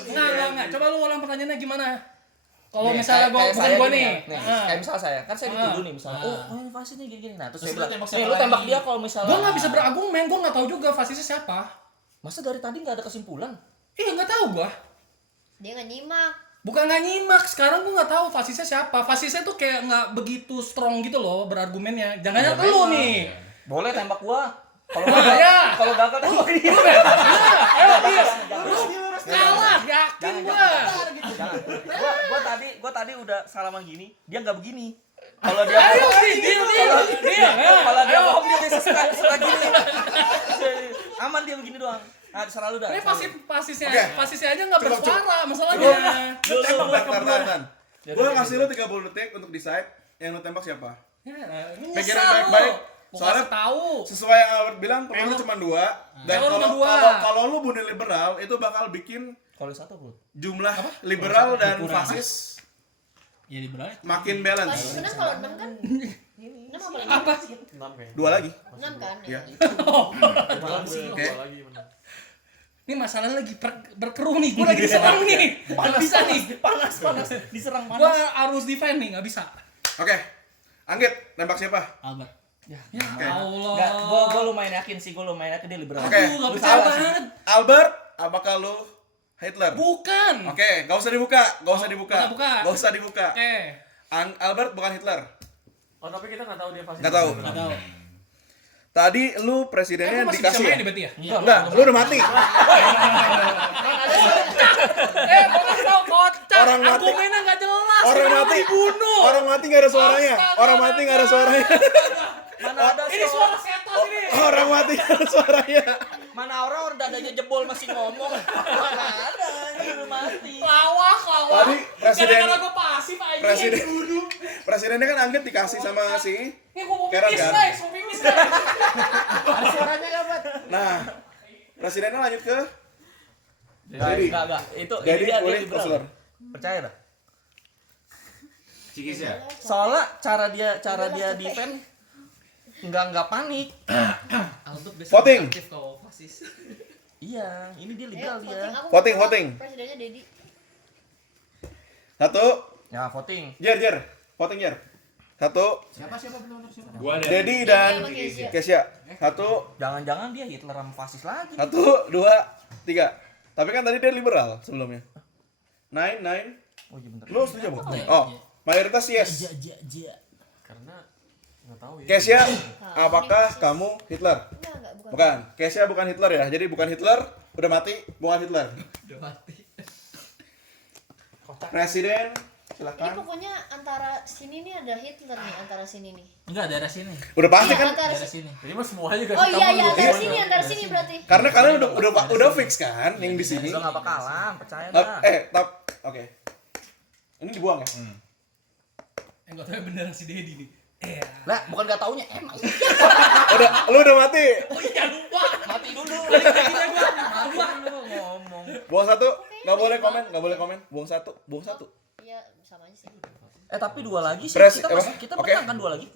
Enggak. Coba lu ulang pertanyaannya gimana? Kalau Nih, misalnya gua kayak bukan saya gua gini nih. ya. Nih, kayak misal saya, kan saya dituduh nih misalnya. Ah. Oh, ini pasti nih gini-gini. Nah, terus Terus saya lu bilang, tembak nih siapa lu tembak lagi? dia kalau misalnya. Gua enggak bisa berargumen, gua enggak tahu juga fasisnya siapa. Masa dari tadi nggak ada kesimpulan? Iya, enggak tahu gua. Dia nggak nyimak. Bukan nggak nyimak, sekarang gua nggak tahu fasisnya siapa. Fasisnya tuh kayak nggak begitu strong gitu loh berargumennya. Jangan lu nih. Boleh tembak gua. Kalau Wah, gagal, ya. kalau gagal tembak dia. Ayo, dia. Kalah, yakin gua. Jangan. Gua tadi udah salaman gini, dia nggak begini. Kalau dia Ayo, dia. kalau dia bohong dia bisa suka gini. Aman dia begini doang. Ah, serah lu dah. Ini Oke. pasisnya aja nggak Coba, bersuara masalahnya. Tar. Gua ngasih lu 30 detik untuk decide yang lu tembak siapa. Ya, Pikirin nyesal baik-baik. lu. Soalnya Soalnya tahu. sesuai yang Albert bilang pemainnya cuma 2 dan Pelor cuma kalau 2. kalau lu bunuh liberal itu bakal bikin Kalau satu bro. jumlah liberal dan fasis Ya liberal. makin Kalau balance. sebenarnya kalau 6 kan 6 apa lagi? Apa? 2 lagi. 6 kan? Iya. Oke. Lagi menang. Ini masalahnya lagi berkeruh nih. Gua lagi diserang nih. Nggak bisa nih. Panas. Diserang Gua harus defend nih, nggak bisa. Oke. Anggit, nembak siapa? Albert. Ya Oke. Allah. Enggak, gua lumayan yakin sih, dia liberal. Oke. Aduh, nggak Lu percaya salah sih. banget. Albert, apakah lu Hitler? Bukan. Oke, gak usah dibuka. Nggak usah buka. Oke. Albert bukan Hitler. Oh, tapi kita nggak tahu dia pasti. Nggak tahu. Enggak tahu. Tadi lu presidennya Gua masih bisa dikasih main ya? nih berarti ya? Enggak, lu udah mati. Gua kasih tau kocak. Orang mati. Argumennya nggak jelas. Orang Kenapa mati. dibunuh? Orang mati nggak ada suaranya. Astaga, Orang mati nggak ada suaranya. Mana ada Ini suara setan ini. Orang mati nggak ada suaranya. Mana orang dadanya jebol masih ngomong. Mana ada, ini udah mati. Lawak. Tadi presiden- Gara-gara gua pasif aja. Presiden presidennya kan Anggit dikasih sama si. Ini gua mau Keren, pipis kan? guys, mau pipis guys. Ada suaranya enggak, Bat? Nah, presidennya lanjut ke Enggak. Itu Jadi dia boleh liberal. konselor. Percaya dah. Cikis ya? Soalnya cara dia defend enggak panik. Voting. Iya, ini dia Ayo, liberal dia. Voting. Presidennya Dedi. 1, Ya, voting. Jer. Voting Jer. 1, Siapa belum siapa? Gua ada. Dedi dan Dedi sama Kesya. 1, Jangan-jangan dia Hitler sama fasis lagi. 1, 2, 3. Tapi kan tadi dia liberal sebelumnya. 9. Oh iya bentar. Lu setuju, Bu? Oh, mayoritas yes. Ja. Karena nggak tahu ya. Kesya, apakah kamu Hitler? Enggak, bukan. Bukan. Kesya bukan Hitler ya. Jadi bukan Hitler, udah mati, bukan Hitler. Presiden, Ini silakan. pokoknya antara sini nih ada Hitler nih, antara sini nih. Enggak daerah sini. Udah pasti Iya, kan? antara Daerah sini. sini. Ini mah semuanya kasih Oh iya, tahu antara semuanya. sini, antara sini berarti. Karena kalian udah fix kan yang di sini. Udah enggak bakalan, percaya dah. Oke. Ini dibuang ya? Enggak tahu beneran si Dedi nih. Iya. Lah, bukan gak taunya emang. Lu udah mati. Oh iya lupa. Mati dulu. Mati dulu ngomong. Buang satu. Nggak boleh komen. Buang satu. Iya, sama aja sih. Tapi 2 lagi sih. Kita Oke. menang kan 2 lagi.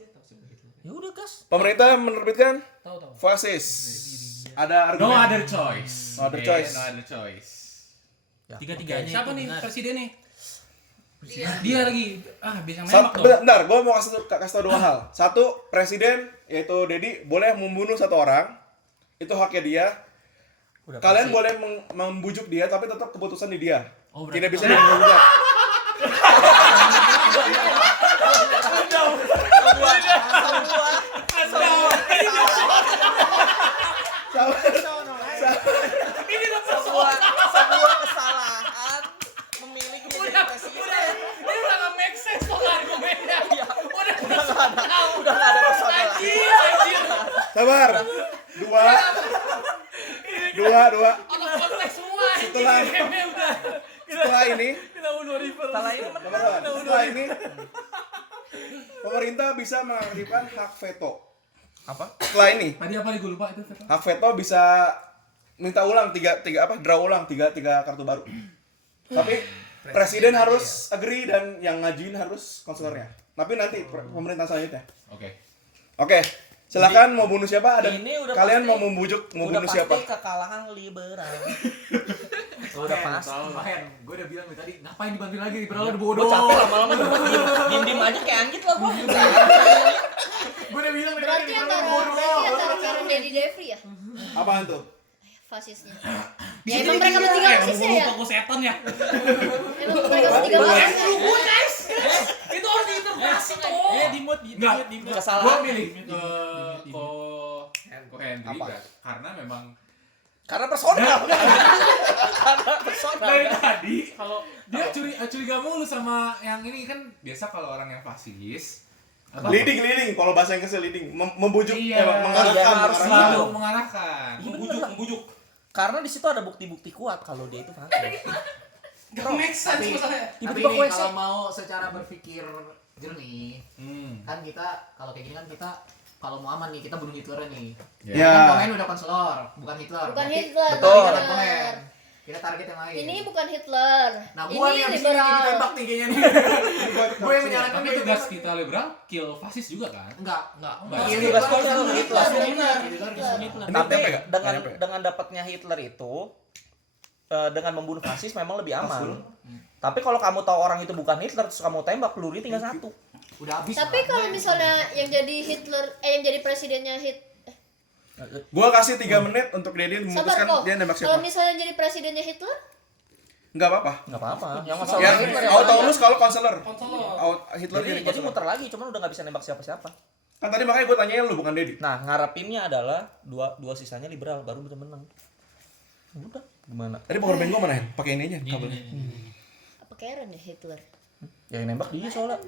Ya udah, gas. Pemerintah menerbitkan Tahu. fasis. Ada No argumen. other choice. No other choice. No other choice. Tiga-tiganya Siapa itu nih benar. presiden nih? Dia lagi bisa nembak Satu, dong. bentar, gue mau kasih tau 2 hal. Satu, presiden yaitu Dedi boleh membunuh 1 orang. Itu haknya dia. Udah Kalian pasti. boleh membujuk dia, tapi tetap keputusan di dia. Oh, Tidak bisa berarti- diganggu-gugat. Sebuah kesalahan memilih menjadi presiden. Ini udah nggak make sense kok argumennya. Udah nggak ada personal lagi. Anjir. Sabar. Dua. Out of context semua. Setelah- Udah. Setelah ini, Kita udah rival. Salah ini setelah ini, pemerintah bisa mengaktifkan hak veto. apa? Setelah ini, Tadi apa nih gue lupa itu. hak veto bisa minta ulang draw ulang tiga kartu baru. Tapi presiden harus agree dan yang ngajuin harus konselornya. Tapi nanti pemerintah selanjutnya. Oke. Oke, silakan mau bunuh siapa? Ada Ini udah kalian pasti- mau Udah bunuh pasti siapa? kekalahan liberal. Udah pasti. Hen, gue udah bilang tadi, ngapain dibantuin lagi? Padahal udah Gue bodoh. capek lama-lama diem aja kayak anjit lah gue. Gue udah bilang dari tadi, Berarti padahal udah bodoh. antara Karen Dedi Devri ya Apaan tuh? fasisnya. Ya emang mereka bertiga fasisnya ya. Lupa gue setan ya. Emang mereka bertiga fasisnya. Itu harus diinterpretasi tuh. Dimut. Kesalahan. Gue milih ke Henry Apa? karena memang Karena personal. Karena personal. dari tadi Kalau dia curiga mulu sama yang ini kan biasa kalau orang yang fasis Leading, kalau bahasa Inggrisnya leading, membujuk, Iya. mengarahkan, Iya, harus mengarahkan. mengarahkan. Membujuk. Karena di situ ada bukti-bukti kuat kalau dia itu fasis. Gak make sense masalahnya. Tapi Tiba-tiba nih, gue kalau mau secara berpikir jernih, Hmm. kan kita kalau kayak gini kan kita kalau mau aman nih kita bunuh Hitler nih. Ya. Kan Cohen udah konselor, bukan Hitler. Bukan Berarti Hitler, betul. kita benar. Cohen. Kita target yang lain. Ini bukan Hitler. Nah, gua nih Ini yang di sini liberal. ditembak nih kayaknya nih. Gue yang menyalahkan Tapi dia tugas ditembak. kita liberal kill fasis juga kan? Enggak. Iya, Tugas Hitler, konsul Hitler, Hitler. benar. Hitler. Ini Tapi nyampe nggak? dengan Nyampe. dengan dapatnya Hitler itu dengan membunuh fasis memang lebih aman. Tapi kalau kamu tahu orang itu bukan Hitler terus kamu tembak pelurunya tinggal 1. Udah habis. Tapi lah. kalau misalnya yang jadi Hitler, yang jadi presidennya Gua kasih 3 menit untuk Dedi sabar memutuskan kok. dia nembak Kalau siapa. misalnya jadi presidennya Hitler, Enggak apa-apa. Enggak apa-apa. Yang Ya, masalah Hitler yang auto banyak. lulus kalau konselor. Konselor. Hitler Jadi jadi muter konselor. lagi, cuman udah nggak bisa nembak siapa-siapa. Kan tadi makanya gue tanyain lu bukan Dedi. Nah, ngarepinnya adalah dua sisanya liberal baru bisa menang. Udah, gimana? Tadi power bank gua mana? Pakai ini aja kabelnya. apa Karen ya Hitler? Yang nembak dia soalnya.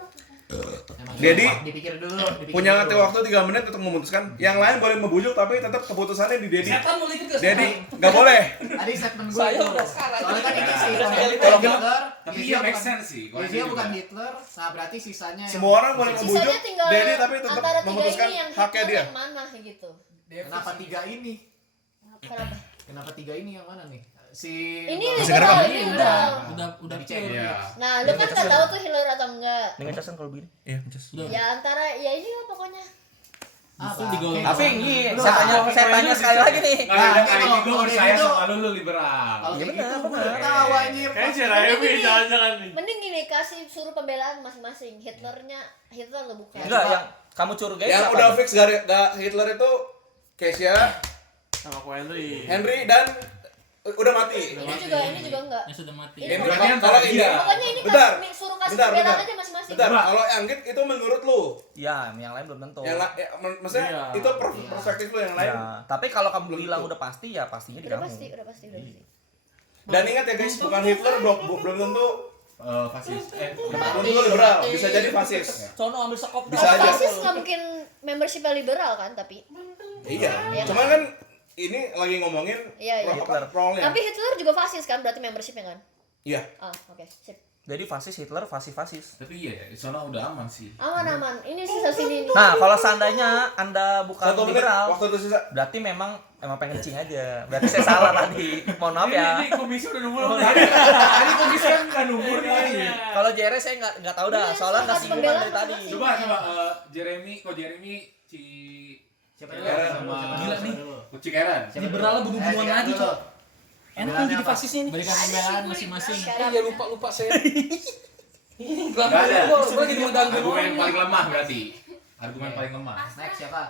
Emang Jadi, dipikir dulu, Punya waktu 3 menit untuk memutuskan. Yang lain boleh membujuk tapi tetap keputusannya di Dedi. Setan mau ikut gak? Dedi, enggak boleh. Tadi statement gue Saya itu. udah salah. Soalnya kan ini sih Kalau Hitler, Tapi Yuzia iya make bukan- sense sih. Kalau Yuzia ini bukan juga. Hitler, nah berarti sisanya yang- Semua orang boleh membujuk Sisanya tinggal Dedi tapi tetap antara tiga memutuskan ini yang haknya Hitler dia. yang mana gitu. Kenapa 3 ini? Kenapa? Kenapa 3 ini yang mana nih? Si Ini Masih liberal, ngerekam? ini liberal. Udah dicek. Iya. Nah, lu kan nggak tahu tuh Hitler atau enggak. Ini ngecasan kalau begini. Iya, Mencas. Ya antara ya ini lah pokoknya. Apa? digolong. Tapi ini Lu saya tanya sekali lagi nih. Nggak ada Nah, kayak kalau- gitu kalau percaya gitu- sama lu liberal. Kalau Iya kayak benar, gitu gue benar. udah tahu anjir. kayak si Raimi jangan-jangan nih. Mending gini kasih suruh pembelaan masing-masing. Hitler lo bukan. Enggak, yang kamu curigai Yang siapa? udah fix Hitler itu Kesia, Sama Ko Henry. Henry dan udah mati. Ini juga enggak. Yang sudah mati. Ini Berarti Kalau antara ini- dia. Pokoknya ini Bentar. suruh kasih Bentar, pembelaan bentar. aja masing-masing. Bentar, kalau Anggit itu menurut lu. Ya, yang lain belum tentu. Maksudnya Iya. itu perspektif lu yang lain. Ya, tapi kalau kamu Belum bilang tentu. udah pasti ya pastinya di Udah kamu. pasti. Dan ingat ya guys, bukan Hitler belum tentu Fasis. belum tentu liberal, bisa jadi fasis. Sono ambil sekop. Bisa Kalau aja. fasis nggak mungkin membershipnya liberal kan, tapi Iya. Iya. Cuman kan ini lagi ngomongin Iya, iya. pro-nya. Tapi Hitler juga fasis kan, berarti membershipnya kan? Iya. Ah, oke, sip. Jadi fasis Hitler, fasis. Tapi iya ya, di sana udah aman sih. Aman. Ini sisa sini nih. Nah, kalau seandainya Anda bukan 1 menit liberal, waktu tersisa. berarti memang pengen kencing aja. Berarti saya salah tadi. Mohon maaf ya. Ini komisi udah nunggu belum nih? Tadi komisi kan nggak nunggu nih. Kalau JR saya nggak tahu dah, soalnya nggak singgungan dari tadi. Coba Jeremy si Siapa Karen dulu? sama Gila nih. Uci Karen. Liberalnya bunuh-bunuhan lagi, Cok. Enak nih jadi fasisnya nih. Berikan pembelaan masing-masing. Iya lupa saya. Ini Nggak ada. Gue jadi mengganggu Argumen orang. paling lemah berarti. Argumen paling lemah. Next siapa?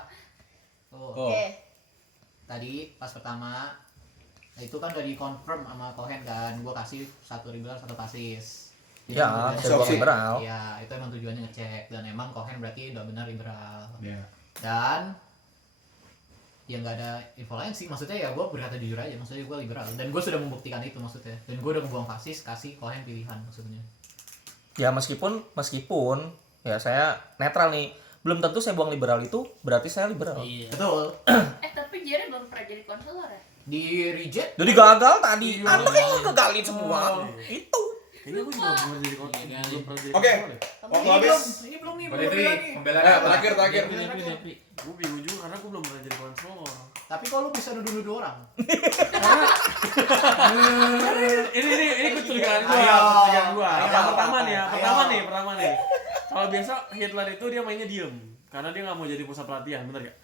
Tuh. Oke. Tadi pas pertama itu kan udah di-confirm sama Cohen kan, gue kasih 1 liberal 1 fasis. Jadi Ya, emang saya buang liberal. Iya, itu emang tujuannya ngecek dan emang Cohen berarti udah benar liberal. Iya. Dan ya nggak ada info lain sih, maksudnya ya gue berkata jujur aja, maksudnya gue liberal dan gue sudah membuktikan itu maksudnya, dan gue udah membuang fasis kasih Cohen pilihan maksudnya. Ya meskipun ya saya netral nih. Belum tentu saya buang liberal itu berarti saya liberal. Iya. Betul. Tapi Jerry belum pernah jadi konselor ya? Di reject. Jadi gagal tadi. Anda kan gagalin semua. Itu. Kayaknya gue juga belum jadi konselor. Belum pernah jadi Oke. konselor ya. Waktu habis. Ini belum nih, Pak Detri, pembelaan Terakhir. Depri. Gue bingung juga karena gue belum pernah jadi konselor. Tapi kalau lu bisa nuduh-nuduh orang. Ini kecurigaan gua, Ayo. kecurigaan gua. Ayo. Yang pertama Ayo. nih. Kalau biasa Hitler itu dia mainnya diem, karena dia nggak mau jadi pusat pelatihan, bener gak?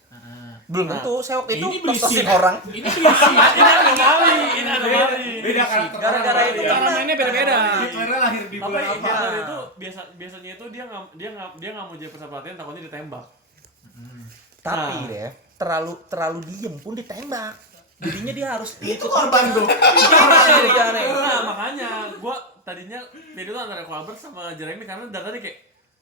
Belum tentu. Saya waktu itu Ini berisi. tos-tosin orang. Ini berisi. Ini anomali. Beda karakter. Gara-gara itu Cara mainnya beda-beda. Hitlernya lahir di Apa bulan apa? Hitler itu biasanya itu dia nggak mau jadi pusat pelatihan, takutnya ditembak. Tapi deh, terlalu diem pun ditembak. Jadinya dia harus Itu korban tuh. Nah, makanya gua tadinya video itu antara Kolber sama Jeremy karena dari tadi kayak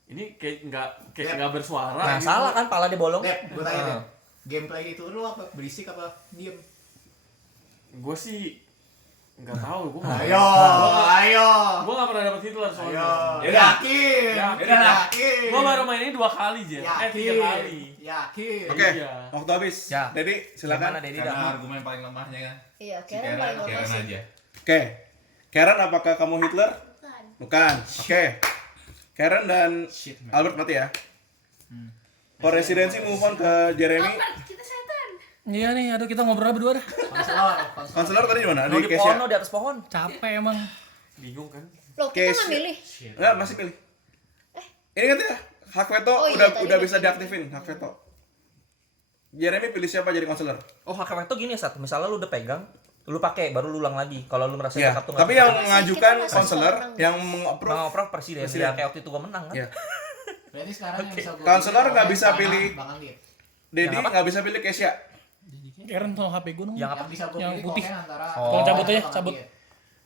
ini kayak nggak bersuara. Nah, gitu. salah kan pala dia bolong. Dep, gue tanya deh. Gameplay itu lu apa? Berisik apa diem? Gue sih nggak tahu, gue Ayo. nggak pernah dapet Hitler soalnya. Yakin. Yakin. Yakin. Gue baru main ini 2 kali aja, 3 kali. Yakin. Oke. Iya. Waktu habis. Ya. Dedi, silakan. Gimana, Dedi? Karena argumen paling lemahnya kan. Iya, Si Karen paling Karen lemah sih. aja. Oke. Karen, apakah kamu Hitler? Bukan. Bukan. Oke. Karen dan Shit, man. Albert mati ya. Presidensi move on ke Jeremy. Albert, kita setan. Iya nih, aduh kita ngobrol berdua dah. Konselor. Konselor tadi di mana? Di Di pohon, Kesia. di atas pohon. Capek emang. Bingung kan? Loh, kita nggak Case- milih. Enggak, masih pilih. Ini kan ya, hak veto Oh iya, udah tadi udah udah bisa pilih. diaktifin hak veto. Jeremy pilih siapa jadi konselor? Oh, hak veto gini ya, Sat. Misalnya lu udah pegang, lu pakai baru lu ulang lagi. Kalau lu merasa Iya. kartu Tapi yang Kita mengajukan masih konselor menang. yang meng-approve. mengoprek presiden. Presiden. Ya kayak waktu itu gua menang kan. Iya. Berarti sekarang yang bisa gua Konselor pilih nggak bisa Bang pilih. Bang Anggit. Dedi Yang apa? nggak bisa pilih Kesia. Karen tolong HP gue dong. Yang apa? Yang bisa gua Yang pilih putih. Cohen antara Oh. Tolong cabut aja, Bang cabut. Anggit.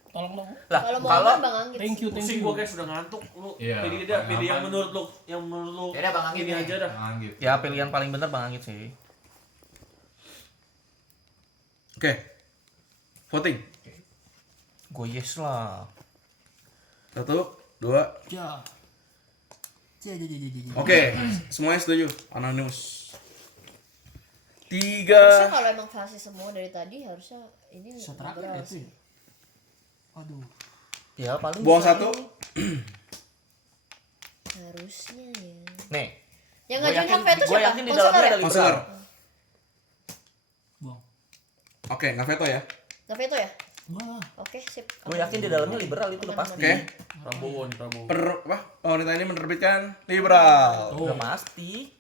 Tolong dong. Lah, Kalau mau kalau ngomong Bang Anggit. Thank you, thank Pusing you. gue kayak sudah ngantuk. Lu Iya, pilih yang Bang menurut lu Ya udah, Bang Anggit ini nih. aja dah. Gitu. ya pilihan paling bener Bang Anggit sih. Oke. Voting. Gue yes lah. 1, 2. Ya. Oke, semuanya setuju. Anonymous. Harusnya 3. kalau emang fasis semua dari tadi harusnya ini Terakhir liberal itu. sih. Waduh. Ya paling Buang bisa 1. Harusnya ya. Nih, Yang Gua ngajuin yakin- hak veto gua siapa? yakin di Konselor dalamnya ya? ada Konselor. Buang. Oke, nggak veto ya. Nggak veto ya? Wah. Oke, sip. gue yakin di dalamnya liberal itu udah pasti. Oke. Prabowo nih, Prabowo. Pemerintah ini menerbitkan liberal. Udah pasti.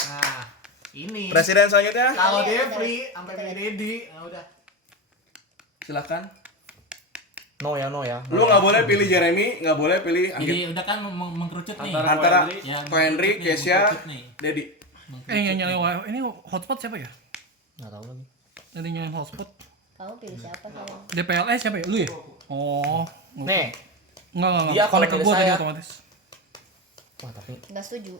Nah, ini. Presiden selanjutnya, Kalau Iya, Depri iya. sampai pilih Dedi, nah udah. silakan. No ya. Lu nggak boleh pilih Jeremy, nggak boleh pilih Jadi Anggit. udah kan mengkerucut nih. Antara Ya, Ko Henry, mengkerucut nih, Kesia, mengkerucut nih. Dedi. Yang nyalain ini hotspot siapa ya? Nggak tahu lagi. Yang nyalain hotspot. Kamu pilih siapa sayang? DPLS siapa ya? Lu ya? Oh. Nih, Enggak. Iya, kalau Connect ke pilih gua tadi saya. otomatis. wah tapi Nggak setuju.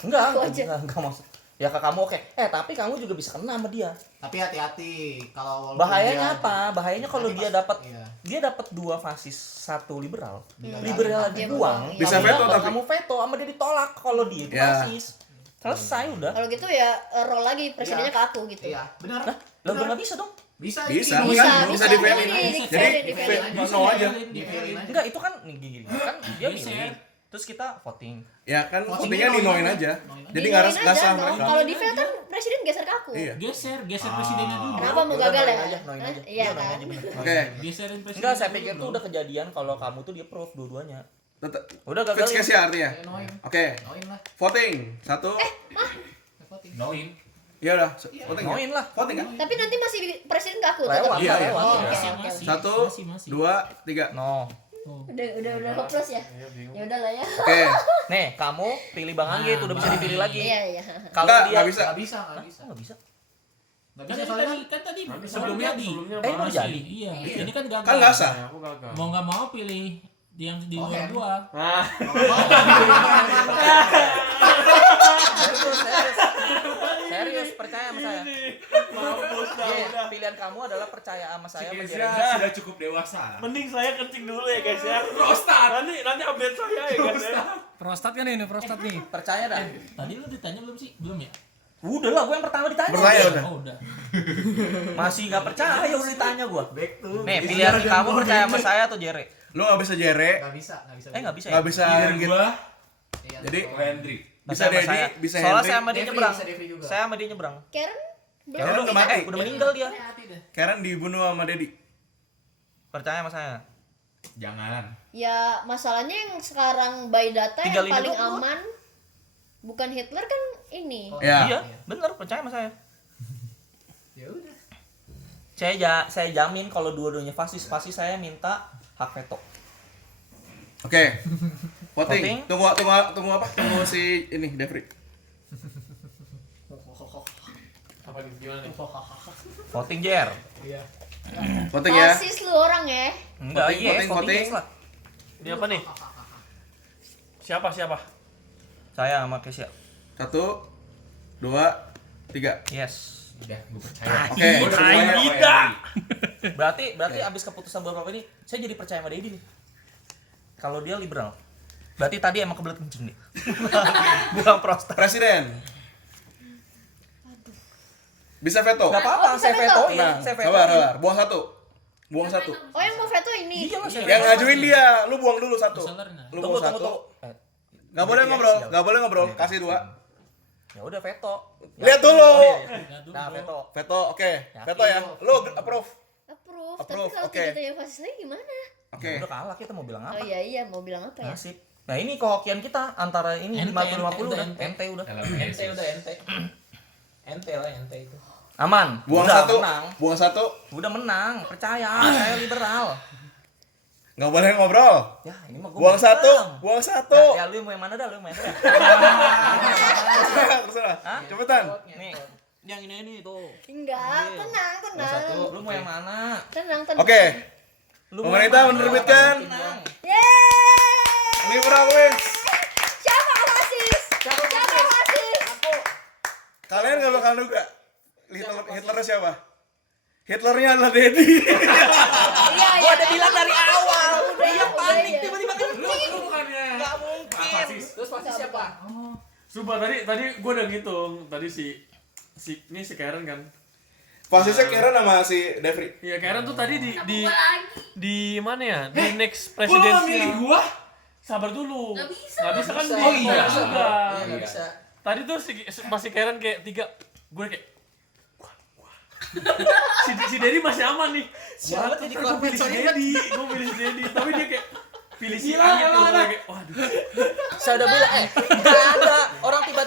enggak Aku aja. maksud. Ya ke kamu oke. Tapi kamu juga bisa kena sama dia. Tapi hati-hati kalau walaupun Bahayanya dia- apa? Bahayanya kalau Nanti dia pas- dapat iya. dia dapat 2 fasis, 1 liberal. Iya. Liberal Dia dibuang. buang, Bisa iya. veto Kalau tapi. kamu veto sama dia ditolak kalau dia itu Ya. fasis. Selesai udah. Kalau gitu ya roll lagi presidennya Iya. ke aku gitu. Iya, benar. Lah, udah nggak bisa dong. Bisa Bisa, ini, kan? Bisa di Jadi Jadi di-valid. no aja. Enggak, itu kan nih gini, kan dia Geser. milih. Terus kita voting. Ya kan Votingnya votingnya dinoin noin aja. Noin aja. Jadi Dinoin nggak aja sah dong. mereka. Kalau di fail kan presiden geser ke aku. Iya. Geser presidennya dulu. Kenapa mau Udah, gagal ya? noin aja, noin Hah? aja. Iya Noin kan? aja, bener. Oke. Geserin presiden. Enggak, saya pikir tuh udah kejadian kalau kamu tuh di approve dua-duanya. Tetap Udah gagal. fix case ya artinya. Ya, noin. Oke. Noin lah. Voting. 1. Voting. Noin. Iya udah, voting. ya? Noin lah. Voting kan? Tapi nanti masih presiden ke aku. Lewat, tetap. Iya, iya. lewat. Oh, Iya. oke, oke. 1, 2, 3. No. Udah hopeless ya. Ya udahlah ya. Oke. Nih, kamu pilih Bang Anggi itu udah bisa dipilih lagi. Iya, iya. Kalau Enggak, dia nggak bisa. Nggak bisa, nggak bisa. Nggak bisa. Nggak Kan bisa tadi soalnya. tadi Nanti sebelumnya di. sebelumnya baru bahas jadi. sih. Iya, ini kan gagal. Kan nggak sah. Nah, aku gagal. Mau nggak mau pilih yang di luar Hen. gua. Nah, Serius, serius. Serius, percaya sama saya. mampus dah Iya, udah. pilihan kamu adalah percaya sama saya Si menjadi Kezia sudah cukup dewasa. Mending saya kencing dulu ya guys ya. Prostat. Nanti update saya ya guys ya. Prostat kan ini, prostat nih. percaya dah. Tadi lu ditanya belum sih? Belum ya? Udah lah, gue yang pertama ditanya. Bertanya udah. Oh, udah. Masih nggak percaya udah ditanya gue. Nih, pilihan kamu percaya sama saya atau Jere? Lu nggak bisa Jere, Nggak bisa, nggak bisa. Nggak bisa. nggak bisa Leader gitu. gua Iya, Jadi Rendri. bisa Sama Dedi, saya. bisa Soalnya Henry. saya sama dia Devri, nyebrang. bisa Devri juga. Saya sama dia nyebrang. Karen Karen udah mati. Udah meninggal dia. Hati-hati deh. Karen dibunuh sama Dedi. Percaya sama saya. Jangan. ya masalahnya yang sekarang by data Tinggal yang ini paling doang. aman bukan Hitler kan ini. Oh, Ya. Iya, bener, percaya sama saya. Ya udah. Saya jamin kalau dua-duanya fasis, pasti saya minta hak veto. Oke. Voting. Voting. Tunggu apa? Tunggu si ini Devri. Apa gimana nih? Voting Jer. Iya. Voting ya. Fasis lu orang ya. Enggak, Voting, iya, voting, voting. yes lah. Ini apa nih? Siapa? Saya sama Kesia. 1, 2, 3. Yes. Udah, gua percaya. Oke. Gua udah percaya kok, Henry. Berarti abis keputusan beberapa ini, saya jadi percaya sama Dedi nih. Kalau dia liberal. Berarti tadi emang kebelet kencing nih. Bukan prostat. Presiden. Bisa veto. Enggak apa-apa, Oh, bisa saya veto. vetoin. Nah, Saya sabar. vetoin. Buang 1. Buang 1. Oh yang mau veto ini. Iya lah, saya Yang veto. ngajuin dia, lu buang dulu 1. Selernya. Lu Tunggu, buang tunggu, 1. tunggu. Nggak boleh ngobrol, nggak boleh ngobrol. Kasih 2. Ya udah veto. Lihat dulu. Ya, dulu, Nah, bro. veto. Veto, oke. Yakin. Veto ya. Lu approve. Approve. Tapi Approve, kalau oke. tidak tanya fasis lagi gimana? Oke. Udah kalah, kita mau bilang Oh apa? iya mau bilang apa ya? Nasib. Nah, ini kehokian kita antara ini Ente, 50-50 udah. ente. Ente udah. Dalam Ente Yesus. udah ente. Ente lah ente itu. Aman. Buang Udah 1. menang. Buang 1. Udah menang. Percaya, saya liberal. Nggak boleh ngobrol. Ya, ini mah gua Buang 1. bilang. Buang 1. Ya, lu mau yang mana dah? Lu mau yang mana? Terserah. Hah? Cepetan. Nih, yang ini tuh. Enggak, Ambil. tenang, Yang tenang. satu. Lu mau yang mana? Tenang, tenang. Oke. Lu mau Pemerintah yang mana? menerbitkan. Tenang. Yeay! Liberal wins. Siapa fasis? Siapa fasis? Kalian nggak bakal duga. Hitlernya siapa? Hitlernya adalah Dedi. Iya, Gua udah bilang dari awal. Dia panik iya. tiba-tiba kencing. Lu bukannya Enggak mungkin. Terus pasti siapa? Sumpah tadi gue udah ngitung. Tadi si Karen kan. Fasisnya Karen sama si Devri. Iya, Karen tuh tadi di Gua lagi. di mana ya? Di next Kok lu nggak milih presidensial. gua? Sabar dulu. Nggak bisa. Nggak bisa kan? Nggak di- bisa. nggak juga. Iya, nggak bisa. Tadi tuh masih Karen kayak 3. Gue kayak wah. si Dedi masih aman nih. Siapa jadi Gue korban pilih si soalnya? Dedi. Gue pilih si Dedi. Tapi dia kayak pilih si Gila, A gitu. emang Gue anak. kayak waduh. Saya udah bilang, enggak ada orang tiba